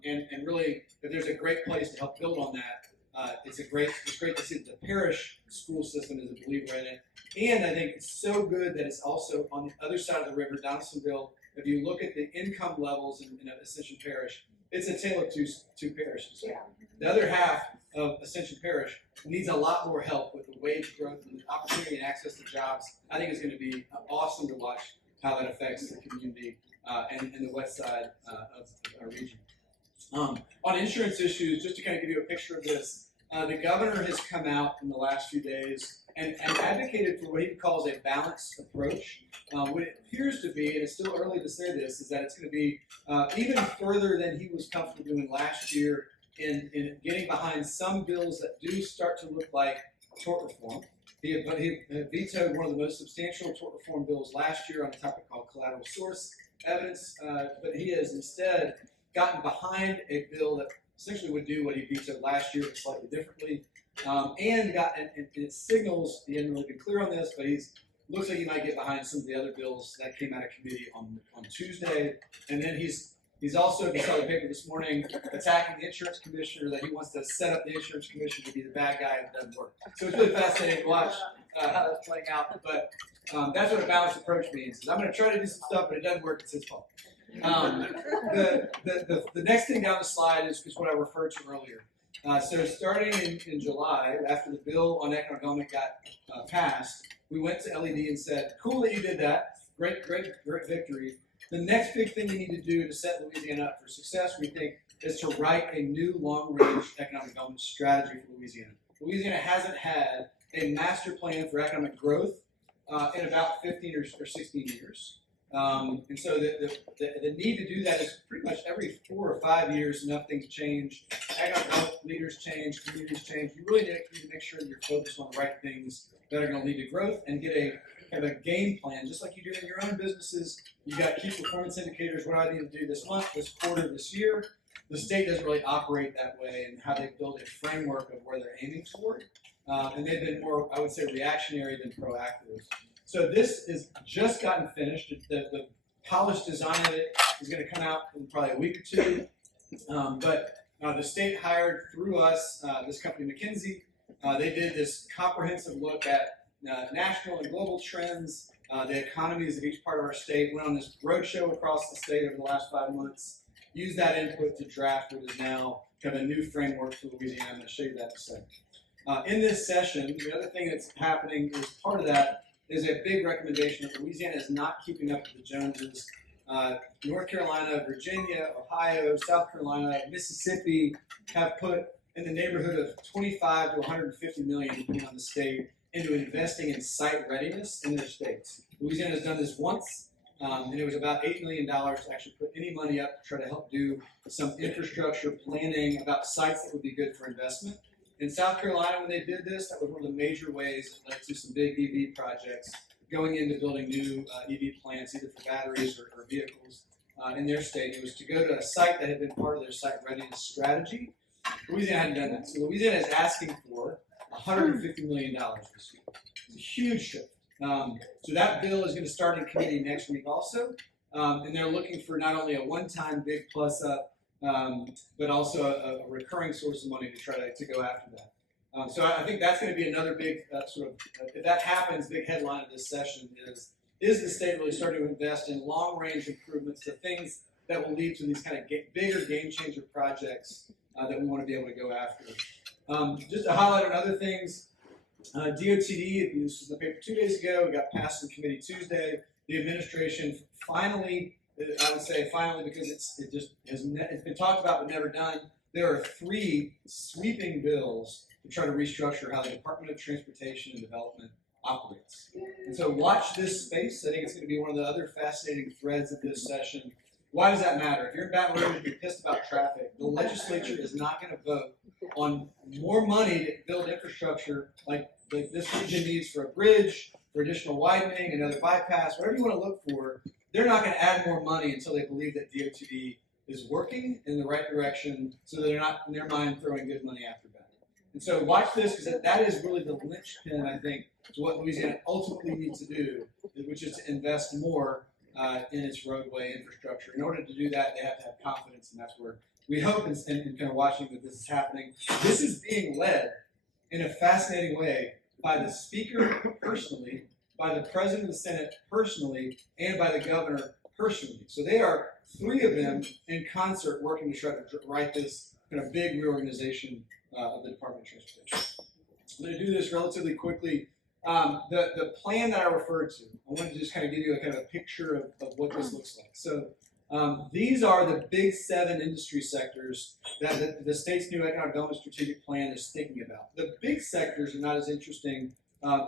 And really, if there's a great place to help build on that, it's great to see that the parish school system is a believer in it. And I think it's so good that it's also on the other side of the river, Donaldsonville. If you look at the income levels in Ascension Parish, it's a tale of two parishes. Yeah. The other half of Ascension Parish needs a lot more help with the wage growth and the opportunity and access to jobs. I think it's going to be awesome to watch how that affects the community and the west side of our region. On insurance issues, just to kind of give you a picture of this, the governor has come out in the last few days and advocated for what he calls a balanced approach. What it appears to be, and it's still early to say this, is that it's going to be even further than he was comfortable doing last year in getting behind some bills that do start to look like tort reform. He vetoed one of the most substantial tort reform bills last year on a topic called collateral source evidence, but he has instead gotten behind a bill that essentially would do what he vetoed last year, but slightly differently, and it signals, he hasn't really been clear on this, but looks like he might get behind some of the other bills that came out of committee on Tuesday, and then he's also, if you saw the paper this morning, attacking the insurance commissioner, that he wants to set up the insurance commissioner to be the bad guy that doesn't work. So it's really fascinating to watch how that's playing out, but that's what a balanced approach means. I'm going to try to do some stuff, but it doesn't work, it's his fault. The next thing down the slide is what I referred to earlier. So starting in July, after the bill on economic development got passed, we went to LED and said, cool that you did that, great victory. The next big thing we need to do to set Louisiana up for success, we think, is to write a new long-range economic development strategy for Louisiana. Louisiana hasn't had a master plan for economic growth in about 15 or 16 years. And so the need to do that is pretty much every 4 or 5 years. Enough things change, economic health leaders change, communities change. You really need to make sure that you're focused on the right things that are going to lead to growth, and get a kind of a game plan, just like you do in your own businesses. You got key performance indicators. What do I need to do this month, this quarter, this year? The state doesn't really operate that way, and how they build a framework of where they're aiming toward. And they've been more, I would say, reactionary than proactive. So this has just gotten finished. The polished design of it is going to come out in probably a week or two. But the state hired through us this company, McKinsey. They did this comprehensive look at national and global trends, the economies of each part of our state, went on this roadshow across the state over the last 5 months, used that input to draft what is now kind of a new framework for Louisiana. I'm going to show you that in a second. In this session, the other thing that's happening is part of that is a big recommendation that Louisiana is not keeping up with the Joneses. North Carolina, Virginia, Ohio, South Carolina, Mississippi have put in the neighborhood of 25 to 150 million, depending on the state, into investing in site readiness in their states. Louisiana has done this once, and it was about $8 million to actually put any money up to try to help do some infrastructure planning about sites that would be good for investment. In South Carolina, when they did this, that was one of the major ways that led to some big EV projects going into building new EV plants, either for batteries or vehicles in their state. It was to go to a site that had been part of their site readiness strategy. Louisiana hadn't done that. So Louisiana is asking for $150 million this year. It's a huge shift. So that bill is going to start in committee next week also. And they're looking for not only a one-time big plus up, but also a recurring source of money to try to go after that. So I think that's going to be another big if that happens, big headline of this session is the state really starting to invest in long-range improvements, to things that will lead to these kind of bigger game-changer projects that we want to be able to go after. Just to highlight on other things, DOTD, this was in the paper 2 days ago, it got passed in committee Tuesday. The administration finally, I would say finally, because it's been talked about but never done, there are 3 sweeping bills to try to restructure how the Department of Transportation and Development operates. And so watch this space. I think it's going to be one of the other fascinating threads of this session. Why does that matter? If you're in Baton Rouge and you're pissed about traffic, the legislature is not going to vote on more money to build infrastructure like this region needs for a bridge, for additional widening, another bypass, whatever you want to look for. They're not going to add more money until they believe that DOTD is working in the right direction, so that they're not, in their mind, throwing good money after bad. And so watch this, because that is really the linchpin, I think, to what Louisiana ultimately needs to do, which is to invest more in its roadway infrastructure. In order to do that, they have to have confidence, and that's where we hope, and kind of watching that this is happening. This is being led in a fascinating way by the Speaker personally, by the President of the Senate personally, and by the Governor personally. So they are 3 of them in concert working to try to write this kind of big reorganization of the Department of Transportation. I'm going to do this relatively quickly. The plan that I referred to, I wanted to just kind of give you a kind of a picture of what this looks like. So these are the big 7 industry sectors that the state's new economic development strategic plan is thinking about. The big sectors are not as interesting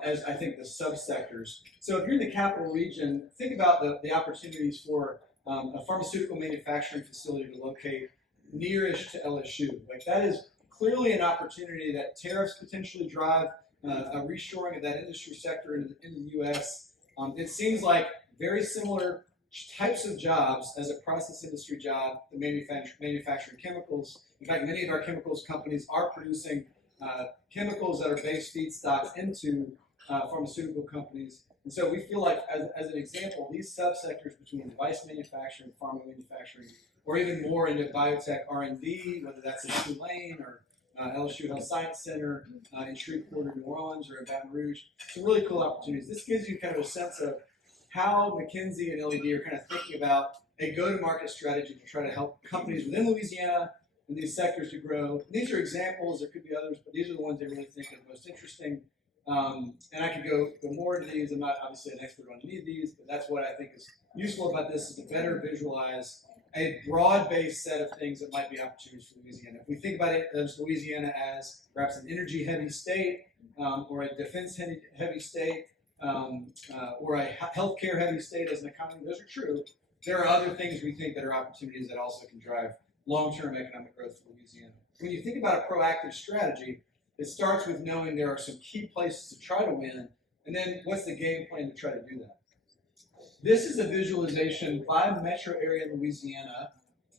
as I think the subsectors. So if you're in the capital region, think about the opportunities for a pharmaceutical manufacturing facility to locate nearish to LSU. Like that is clearly an opportunity that tariffs potentially drive a reshoring of that industry sector in the U.S. It seems like very similar types of jobs as a process industry job, the manufacturing chemicals. In fact, many of our chemicals companies are producing chemicals that are base feedstocks into pharmaceutical companies. And so we feel like, as an example, these subsectors between device manufacturing, pharma manufacturing, or even more into biotech R&D, whether that's in Tulane or LSU Health Science Center in Shreveport or New Orleans or in Baton Rouge, some really cool opportunities. This gives you kind of a sense of how McKinsey and LED are kind of thinking about a go-to-market strategy to try to help companies within Louisiana and these sectors to grow. And these are examples, there could be others, but these are the ones they really think are most interesting. And I could go more into these. I'm not obviously an expert on any of these, but that's what I think is useful about this, is to better visualize a broad-based set of things that might be opportunities for Louisiana. If we think about it as Louisiana as perhaps an energy-heavy state, or a defense-heavy state, or a healthcare-heavy state as an economy, those are true. There are other things we think that are opportunities that also can drive long-term economic growth for Louisiana. When you think about a proactive strategy, it starts with knowing there are some key places to try to win, and then what's the game plan to try to do that? This is a visualization by metro area in Louisiana,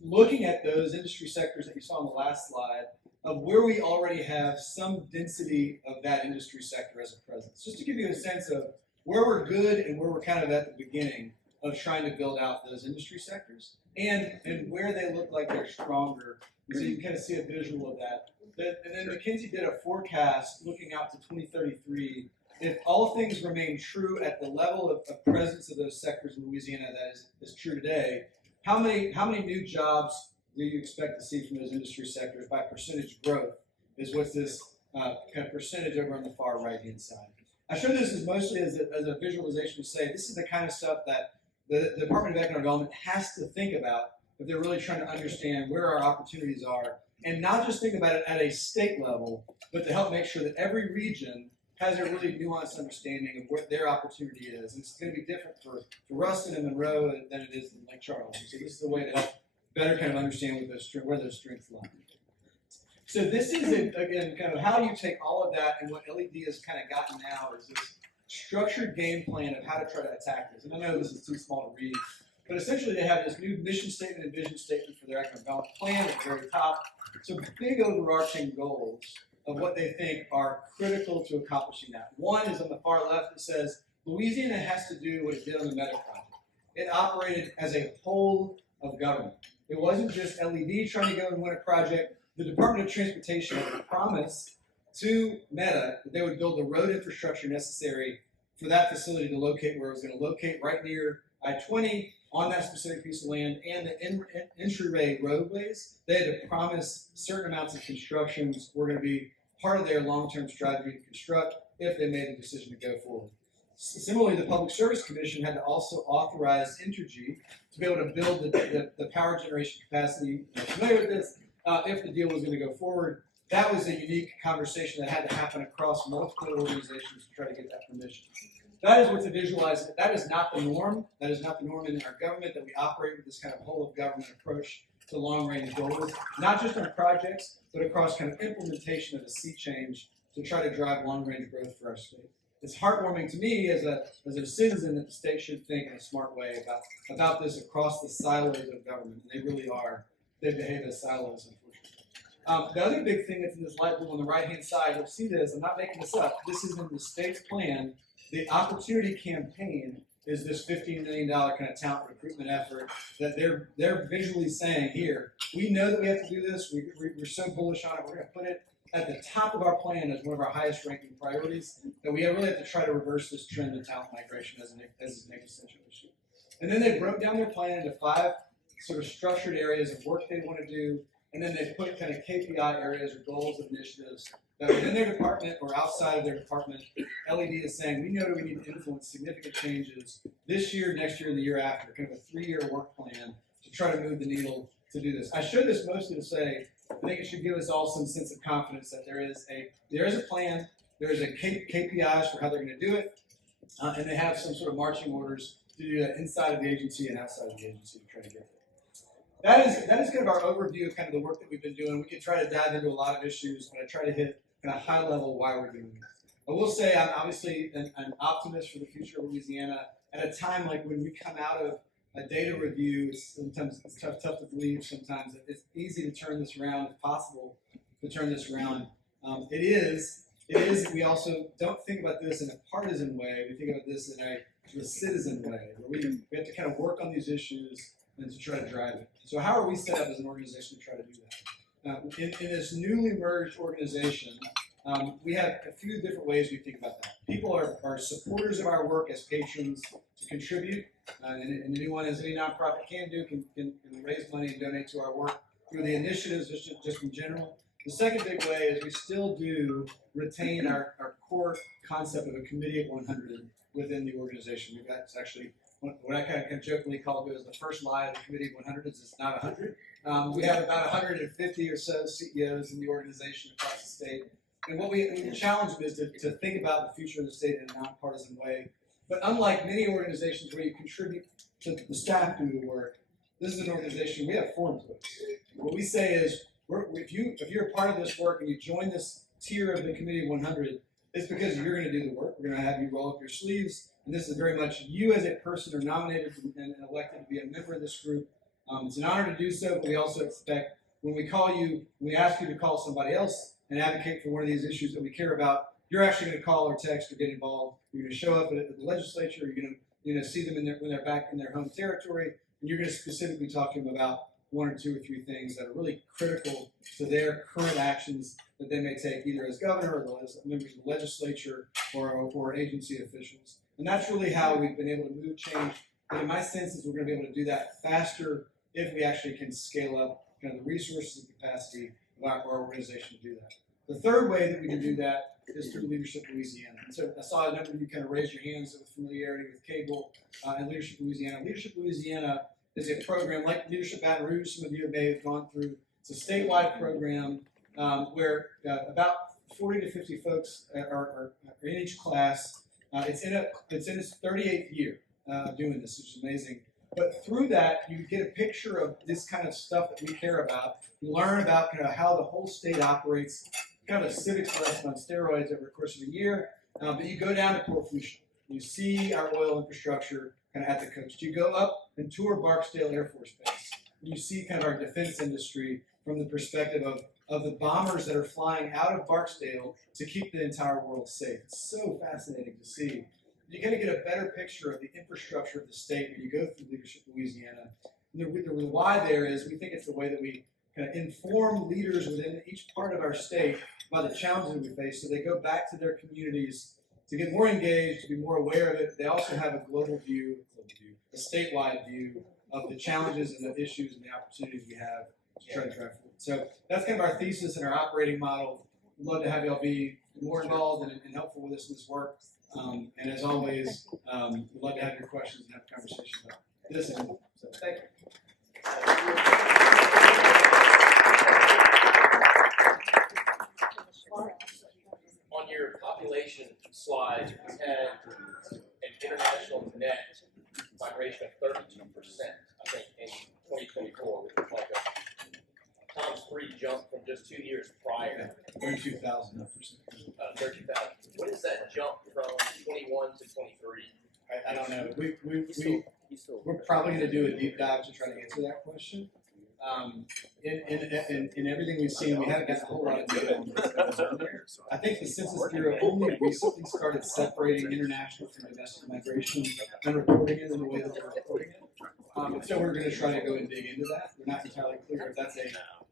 looking at those industry sectors that you saw on the last slide, of where we already have some density of that industry sector as a presence. Just to give you a sense of where we're good and where we're kind of at the beginning of trying to build out those industry sectors, and where they look like they're stronger. So you can kind of see a visual of that. And then McKinsey did a forecast looking out to 2033. If all things remain true at the level of presence of those sectors in Louisiana that is true today, how many new jobs do you expect to see from those industry sectors by percentage growth? Is what's this kind of percentage over on the far right hand side. I show this as mostly as a visualization to say this is the kind of stuff that the Department of Economic Development has to think about if they're really trying to understand where our opportunities are, and not just think about it at a state level, but to help make sure that every region has a really nuanced understanding of what their opportunity is. And it's going to be different for Ruston and Monroe than it is in Lake Charles. So this is a way to help better kind of understand where those strengths lie. So this is, again, kind of how you take all of that, and what LED has kind of gotten now is this structured game plan of how to try to attack this. And I know this is too small to read, but essentially they have this new mission statement and vision statement for their economic development plan at the very top. So big overarching goals of what they think are critical to accomplishing that. One is on the far left that says Louisiana has to do what it did on the Meta project. It operated as a whole of government. It wasn't just LED trying to go and win a project. The Department of Transportation had promised to Meta that they would build the road infrastructure necessary for that facility to locate where it was going to locate, right near I-20 on that specific piece of land, and the entryway roadways. They had to promise certain amounts of constructions were going to be part of their long-term strategy to construct if they made the decision to go forward. Similarly, the Public Service Commission had to also authorize Entergy to be able to build the power generation capacity. You're familiar with this. If the deal was going to go forward, that was a unique conversation that had to happen across multiple organizations to try to get that permission. That is what to visualize. That is not the norm. That is not the norm in our government, that we operate with this kind of whole of government approach to long-range goals, not just on projects, but across kind of implementation of a sea change to try to drive long-range growth for our state. It's heartwarming to me as a citizen that the state should think in a smart way about this across the silos of government. And they really are. They behave as silos, unfortunately. The other big thing that's in this light blue on the right-hand side, you'll see this, I'm not making this up, this is in the state's plan. The opportunity campaign is this $15 million kind of talent recruitment effort that they're visually saying here. We know that we have to do this. We're so bullish on it. We're going to put it at the top of our plan as one of our highest ranking priorities, that we really have to try to reverse this trend of talent migration as an existential issue. And then they broke down their plan into 5 sort of structured areas of work they want to do, and then they put kind of KPI areas or goals and initiatives that within their department or outside of their department, LED is saying, we know that we need to influence significant changes this year, next year, and the year after, kind of a 3-year work plan to try to move the needle to do this. I showed this mostly to say, I think it should give us all some sense of confidence that there is a plan, There's a KPIs for how they're going to do it, and they have some sort of marching orders to do that inside of the agency and outside of the agency to try to get there. That is kind of our overview of kind of the work that we've been doing. We could try to dive into a lot of issues, but I try to hit kind of high level why we're doing it. I will say I'm obviously an optimist for the future of Louisiana at a time like when we come out of a data review. Sometimes it's tough to believe. Sometimes it's easy to turn this around. It's possible to turn this around. It is. We also don't think about this in a partisan way. We think about this in a citizen way, where we have to kind of work on these issues and to try to drive it. So how are we set up as an organization to try to do that? In this newly merged organization, we have a few different ways we think about that. People are supporters of our work as patrons to contribute, and anyone, as any nonprofit can do, can raise money and donate to our work through the initiatives, just in general. The second big way is we still do retain our core concept of a committee of 100 within the organization. We've got actually what I kind of jokingly call it as the first lie of the committee of 100 is it's not 100. We have about 150 or so CEOs in the organization across the state. And what we challenge them is to think about the future of the state in a nonpartisan way. But unlike many organizations where you contribute to the staff doing the work, this is an organization, we have forms with. What we say is, if you're a part of this work and you join this tier of the Committee of 100, it's because you're going to do the work. We're going to have you roll up your sleeves, and this is very much you as a person are nominated and elected to be a member of this group. It's an honor to do so, but we also expect when we call you, when we ask you to call somebody else and advocate for one of these issues that we care about, you're actually going to call or text or get involved. You're going to show up at the legislature. You're going to see them when they're back in their home territory, and you're going to specifically talk to them about one or two or three things that are really critical to their current actions that they may take either as governor or as members of the legislature or agency officials. And that's really how we've been able to move change. And in my sense is we're going to be able to do that faster if we actually can scale up kind of the resources and capacity of our organization to do that. The third way that we can do that is through Leadership Louisiana. And so I saw a number of you kind of raise your hands with familiarity with cable and Leadership Louisiana. Leadership Louisiana is a program like Leadership Baton Rouge. Some of you may have gone through. It's a statewide program where about 40 to 50 folks are in each class. It's in its 38th year doing this, which is amazing. But through that, you get a picture of this kind of stuff that we care about. You learn about kind of how the whole state operates, kind of a civics lesson on steroids over the course of a year. But you go down to Port Fuchsia. You see our oil infrastructure kind of at the coast. You go up and tour Barksdale Air Force Base. You see kind of our defense industry from the perspective of the bombers that are flying out of Barksdale to keep the entire world safe. It's so fascinating to see. You're going to get a better picture of the infrastructure of the state when you go through Leadership Louisiana. And the why there is we think it's the way that we kind of inform leaders within each part of our state about the challenges we face so they go back to their communities to get more engaged, to be more aware of it. They also have a global view, a statewide view of the challenges and the issues and the opportunities we have to try to drive forward. So that's kind of our thesis and our operating model. We'd love to have y'all be more involved and helpful with us in this work. And as always, we'd love to have your questions and have a conversation about this. So thank you. On your population slide, you had an international net migration of 32%, I think, in 2024, which is like a times 3 jump from just 2 years prior. 32,000. 30,000. What is that jump from 21 to 23? I don't know. We're probably going to do a deep dive to try to answer that question. In everything we've seen, we haven't got a whole lot of data on this. I think the Census Bureau only recently started separating international from domestic migration and reporting it in the way that they're reporting it. So we're going to try to go and dig into that. We're not entirely clear if that's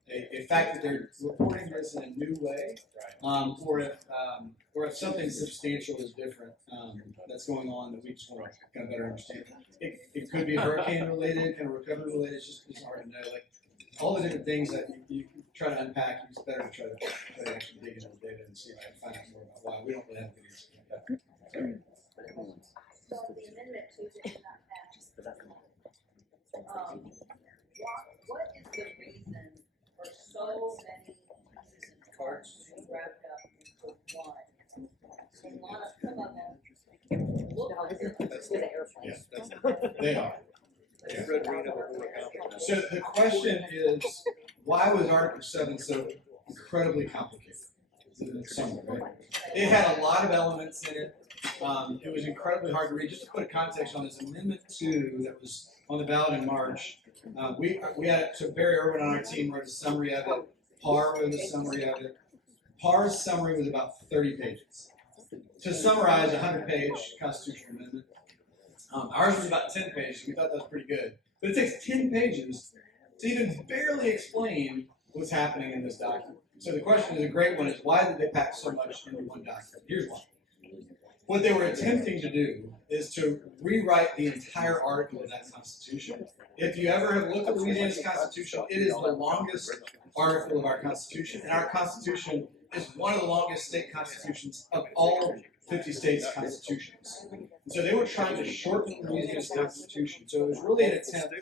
a fact that they're reporting this in a new way, or if something substantial is different that's going on that we just want to kind of better understand. It could be hurricane related, kind of recovery related. It's hard to know. Like all the different things that you try to unpack, it's better to try to actually dig into the data and see if I can find out more about why we don't really have videos. So the amendment to did not pass. What is the reason for so many pieces and parts to be wrapped up into one? Yeah, they are. So the question is, why was Article 7 so incredibly complicated? In summary, right? It had a lot of elements in it. It was incredibly hard to read. Just to put a context on this, Amendment 2 that was on the ballot in March, we had, so Barry Irwin on our team wrote a summary of it. PAR wrote a summary of it. PAR's summary was about 30 pages. To summarize a 100-page constitutional amendment, ours was about 10 pages. We thought that was pretty good. But it takes 10 pages to even barely explain what's happening in this document. So the question is a great one, is why did they pack so much into one document? Here's why. What they were attempting to do is to rewrite the entire article of that Constitution. If you ever have looked at Louisiana's Constitution, it is the longest article of our Constitution, and our Constitution is one of the longest state constitutions of all 50 states' constitutions. And so they were trying to shorten Louisiana's Constitution. So it was really an attempt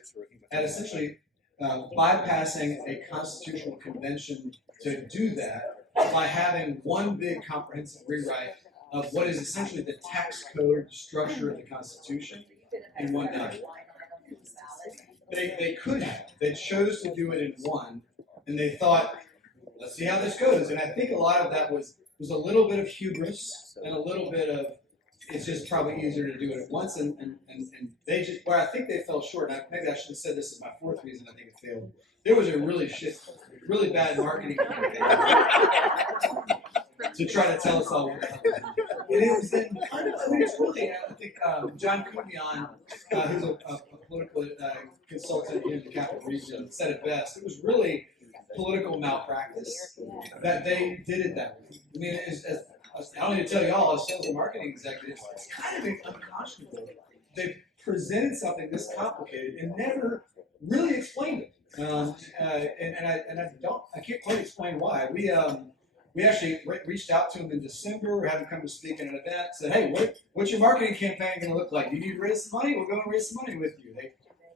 at essentially bypassing a constitutional convention to do that by having one big comprehensive rewrite of what is essentially the tax code structure of the Constitution in one document. They could have. They chose to do it in one, and they thought, let's see how this goes. And I think a lot of that was a little bit of hubris and a little bit of, it's just probably easier to do it at once. And they just, where I think they fell short, and maybe I should have said this as my fourth reason I think it failed. There was a really bad marketing campaign to try to tell us all what happened. And it was then kind of, I mean, it's really, I think John Kubion, who's a political consultant here in the Capital Region, said it best. It was really political malpractice that they did it that way. I mean, I don't need to tell y'all, as sales and marketing executives, it's kind of unconscionable. They presented something this complicated and never really explained it. I can't quite explain why. We actually reached out to them in December. We had them come to speak at an event. Said, hey, what's your marketing campaign going to look like? Do you need to raise some money? We'll go and raise some money with you. They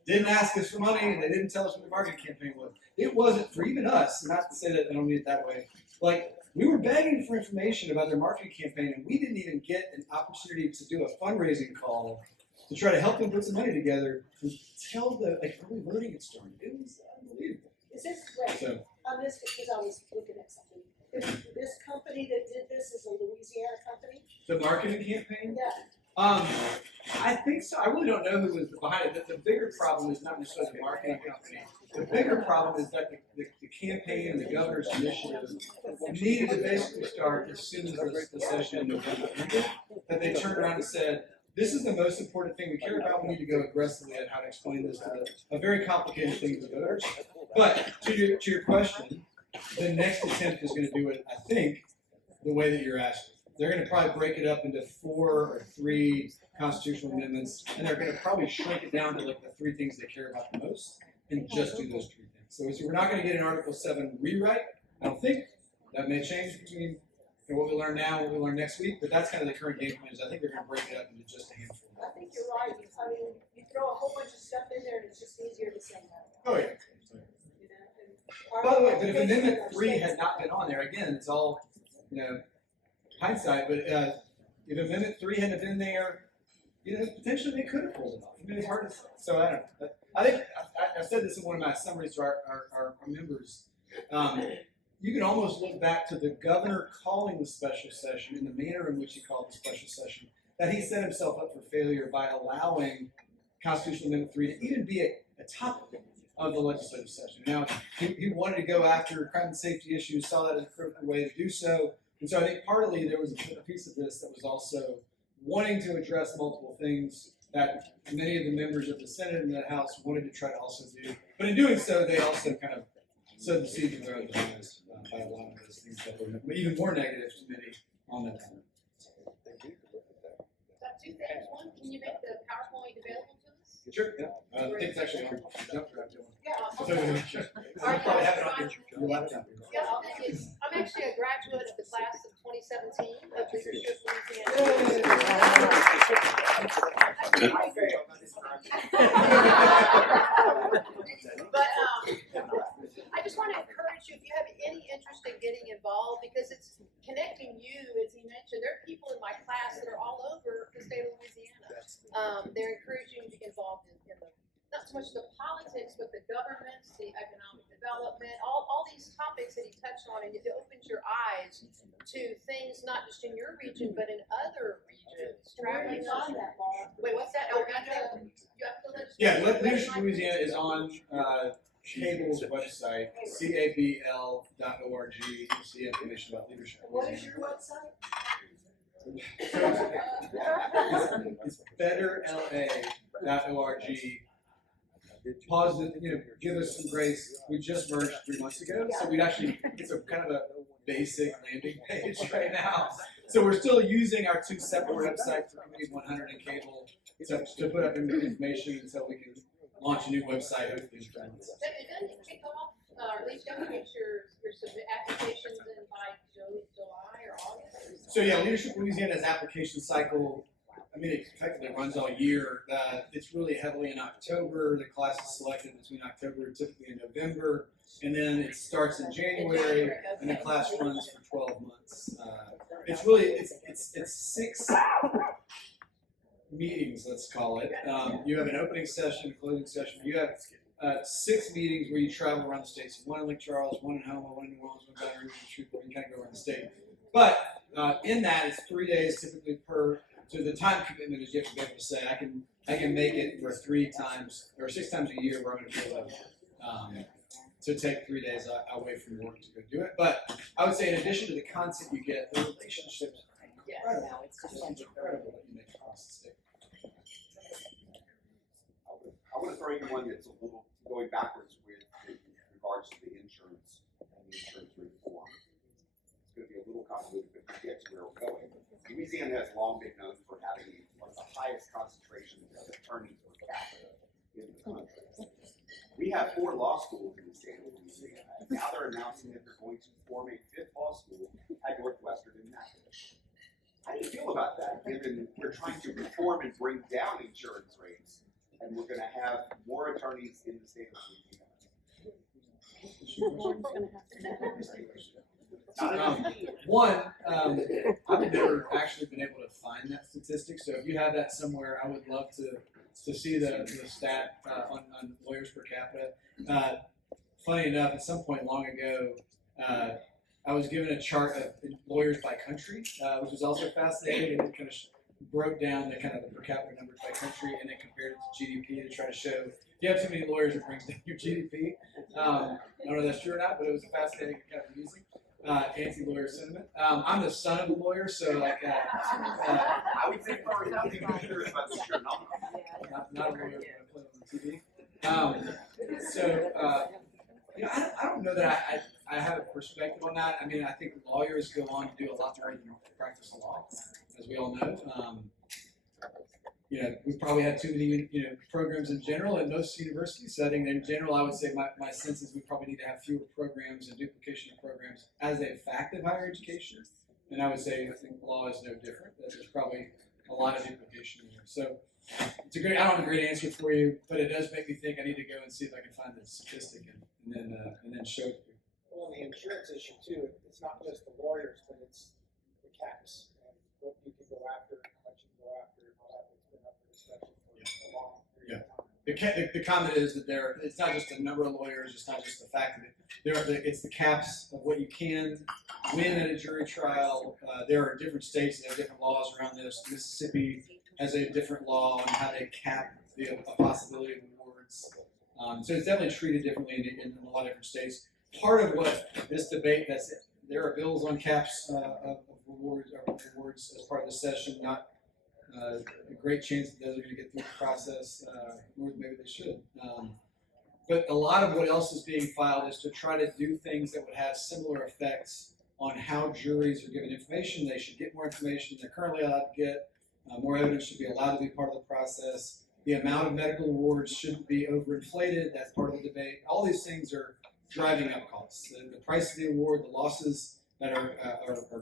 didn't ask us for money, and they didn't tell us what the marketing campaign was. It wasn't for even us. Not to say that I don't mean it that way. Like, we were begging for information about their marketing campaign, and we didn't even get an opportunity to do a fundraising call to try to help them put some money together and tell the early voting had started. It was unbelievable. Is this, wait, So, I missed it because I was looking at something. This company that did this is a Louisiana company? the marketing campaign? Yeah. I think so. I really don't know who was behind it. The bigger problem is not necessarily the marketing company. The bigger problem is that the campaign and the governor's initiative needed to basically start as soon as the session in November ended. That they turned around and said, this is the most important thing we care about. We need to go aggressively at how to explain this to a very complicated thing to the voters. But to your question, the next attempt is going to do it, I think, the way that you're asking. They're going to probably break it up into 4 or 3 constitutional amendments, and they're going to probably shrink it down to like the 3 things they care about the most, and just do those 3 things. So we're not going to get an Article 7 rewrite. I don't think that may change between what we learn now and what we learn next week, but that's kind of the current game plan. Is I think they're going to break it up into just a handful. I think you're right. I mean, you throw a whole bunch of stuff in there and it's just easier to say no. Oh yeah. You know, and By the way, but if Amendment 3 had not been on there, again, it's all, hindsight, but if Amendment 3 hadn't been there, potentially they could have pulled it off. I mean, it's hard to say. So I don't know. I think I said this in one of my summaries to our members. You can almost look back to the governor calling the special session in the manner in which he called the special session, that he set himself up for failure by allowing Constitutional Amendment 3 to even be a topic of the legislative session. Now, he wanted to go after crime and safety issues, saw that as a critical way to do so. And so I think partly there was a piece of this that was also wanting to address multiple things that many of the members of the Senate and the House wanted to try to also do. But in doing so, they also kind of sowed the seeds of their own demise by allowing those things that were even more negative to many on that time. Got 2 things. One, can you make the PowerPoint available to us? Sure, yeah. I think it's actually on jump drive. Yeah. So you probably have it on your laptop. Yeah, I'll think it's, I'm actually a graduate of the class of 2017 of Leadership Louisiana. But I just want to encourage you, if you have any interest in getting involved, because it's connecting you, as he mentioned, there are people in my class that are all over the state of Louisiana. They're encouraging you to get involved in the, not so much the politics, but the governance, the economic development, all these topics that he touched on, and it opens your eyes to things not just in your region, but in other regions. Where do you find that, Laura? Wait, what's that? Oh, you have to list. Yeah, Leadership Louisiana is on Cable's website, cabl.org. You'll see information about leadership. And what is your website? It's betterla.org. Pause it, give us some grace. We just merged 3 months ago, so we'd actually, it's a kind of a basic landing page right now. So we're still using our 2 separate websites for Committee 100 and Cable to put up information until we can launch a new website hopefully in 3 months. Doesn't it kick off, or at least don't you get your submit applications in by July or August? So yeah, Leadership Louisiana's application cycle, it effectively runs all year. It's really heavily in October. The class is selected between October, typically in November, and then it starts in January, and the class runs for 12 months. It's really, it's 6 meetings, let's call it. You have an opening session, a closing session. You have 6 meetings where you travel around the state. So 1 in Lake Charles, 1 in Houma, 1 in New Orleans, 1 in Baton Rouge, and Shreveport. You kind of go around the state. But in that, it's 3 days typically per. So the time commitment is you have to be able to say I can make it for 3 times or 6 times a year where I'm going to be able to take 3 days away from work to go do it. But I would say in addition to the content you get, the relationships are incredible. It's just incredible that you make across the state. I want to throw in one that's a little going backwards with regards to the insurance and the insurance reform. It's going to be a little convoluted, but to get to where we're going. Louisiana has long been known for having one of the highest concentrations of attorneys per capita in the country. We have 4 law schools in the state of Louisiana. Now they're announcing that they're going to form a 5th law school at Northwestern in Knapp. How do you feel about that, given we're trying to reform and bring down insurance rates, and we're going to have more attorneys in the state of Louisiana? I've never actually been able to find that statistic. So if you have that somewhere, I would love to see the stat on lawyers per capita. Funny enough, at some point long ago, I was given a chart of lawyers by country, which was also fascinating, and it kind of broke down the kind of the per capita numbers by country, and then compared it to GDP to try to show if you have too many lawyers, it brings down your GDP. I don't know if that's true or not, but it was fascinating, kind of amusing. Anti-lawyer sentiment. I'm the son of a lawyer, so like. I would say probably not even sure about the sure number. Not a lawyer, but I play on TV. I don't know that I have a perspective on that. I think lawyers go on to do a lot more than practice law, as we all know. We've probably had too many, programs in general in most university setting. In general, I would say my sense is we probably need to have fewer programs and duplication of programs as a fact of higher education. And I would say I think law is no different. That there's probably a lot of duplication in there. So it's I don't have a great answer for you, but it does make me think I need to go and see if I can find the statistic and then show it to you. Well, on the insurance issue too, it's not just the lawyers, but it's the caps and what you can go after, how much you can go after, and all that. It's been up for discussion for a long period of time. The comment is that it's not just the number of lawyers, it's not just the fact that it's the caps of what you can win at a jury trial. There are different states that have different laws around this. Mississippi has a different law on how they cap the possibility of awards. So it's definitely treated differently in a lot of different states. Part of what this debate, there are bills on caps of awards as part of the session, not a great chance that those are going to get through the process, or maybe they should. But a lot of what else is being filed is to try to do things that would have similar effects on how juries are given information. They should get more information than they're currently allowed to get. More evidence should be allowed to be part of the process. The amount of medical awards shouldn't be overinflated. That's part of the debate. All these things are driving up costs. The price of the award, the losses that are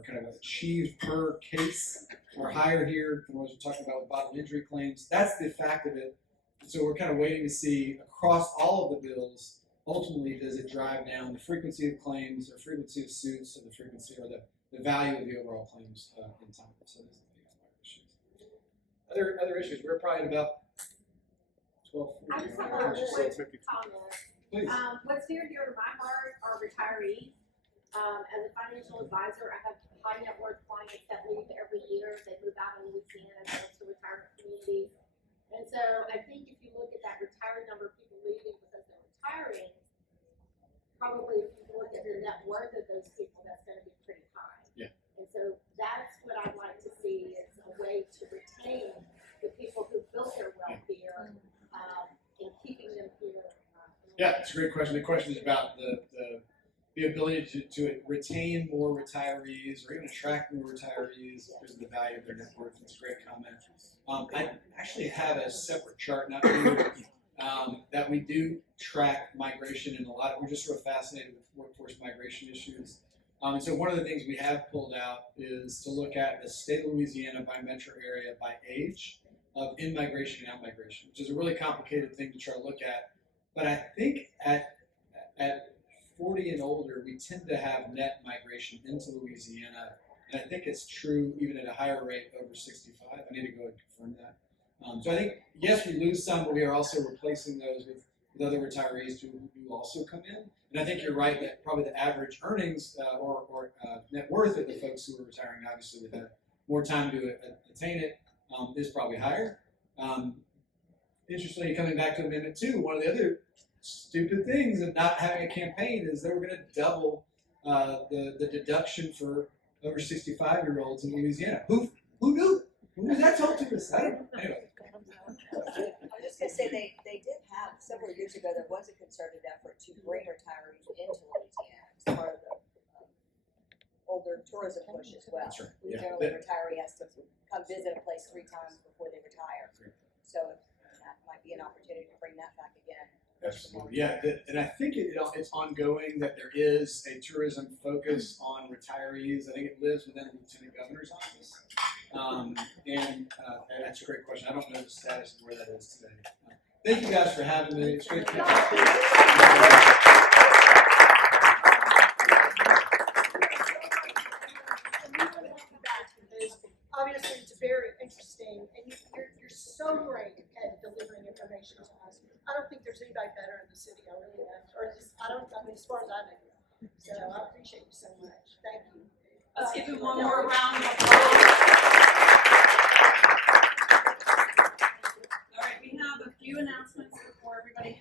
kind of achieved per case are higher here than what we're talking about with bodily injury claims. That's the fact of it. So we're kind of waiting to see across all of the bills, ultimately, does it drive down the frequency of claims or frequency of suits or the frequency or the value of the overall claims in time. So those are the big issues. Other issues, we're probably at about 12. I just have a quick comment. Please. What's near and dear to my heart are retirees. As a financial advisor, I have high net worth clients that leave every year. They move out of Louisiana, go to retirement communities. And so I think if you look at that retired number of people leaving because they're retiring, probably if you look at the net worth of those people, that's going to be pretty high. Yeah. And so that's what I'd like to see is a way to retain the people who built their wealth here, and keeping them here. Yeah, it's a great question. The question is about the ability to retain more retirees or even attract more retirees because of the value of their net worth. It's a great comment. I actually have a separate chart, not here, that we do track migration in a lot of, we're just sort of fascinated with workforce migration issues. And so one of the things we have pulled out is to look at the state of Louisiana by metro area by age of in-migration and out-migration, which is a really complicated thing to try to look at. But I think at 40 and older, we tend to have net migration into Louisiana. And I think it's true even at a higher rate over 65. I need to go and confirm that. So I think, yes, we lose some, but we are also replacing those with other retirees who also come in. And I think you're right that probably the average earnings or net worth of the folks who are retiring, obviously with more time to attain it, is probably higher. Interestingly, coming back to Amendment 2, one of the other stupid things of not having a campaign is they were going to double the deduction for over 65-year-olds in Louisiana. Who knew? Who was that told to us? I don't know. Anyway. I was just gonna say, they did have, several years ago, there was a concerted effort to bring retirees into Louisiana as part of the older tourism push as well. That's right. Generally, a retiree has to come visit a place 3 times before they retire. So that might be an opportunity to bring that back again. Absolutely. Yeah, and I think it's ongoing that there is a tourism focus on retirees. I think it lives within the Lieutenant Governor's office. And that's a great question. I don't know the status of where that is today. Thank you guys for having me. It's great to Obviously, it's very interesting, and you're so great at delivering information to us. I don't think there's anybody better in the city, I really don't, as far as I know. So I appreciate you so much. Thank you. Let's give him one more round of applause. All right, we have a few announcements before everybody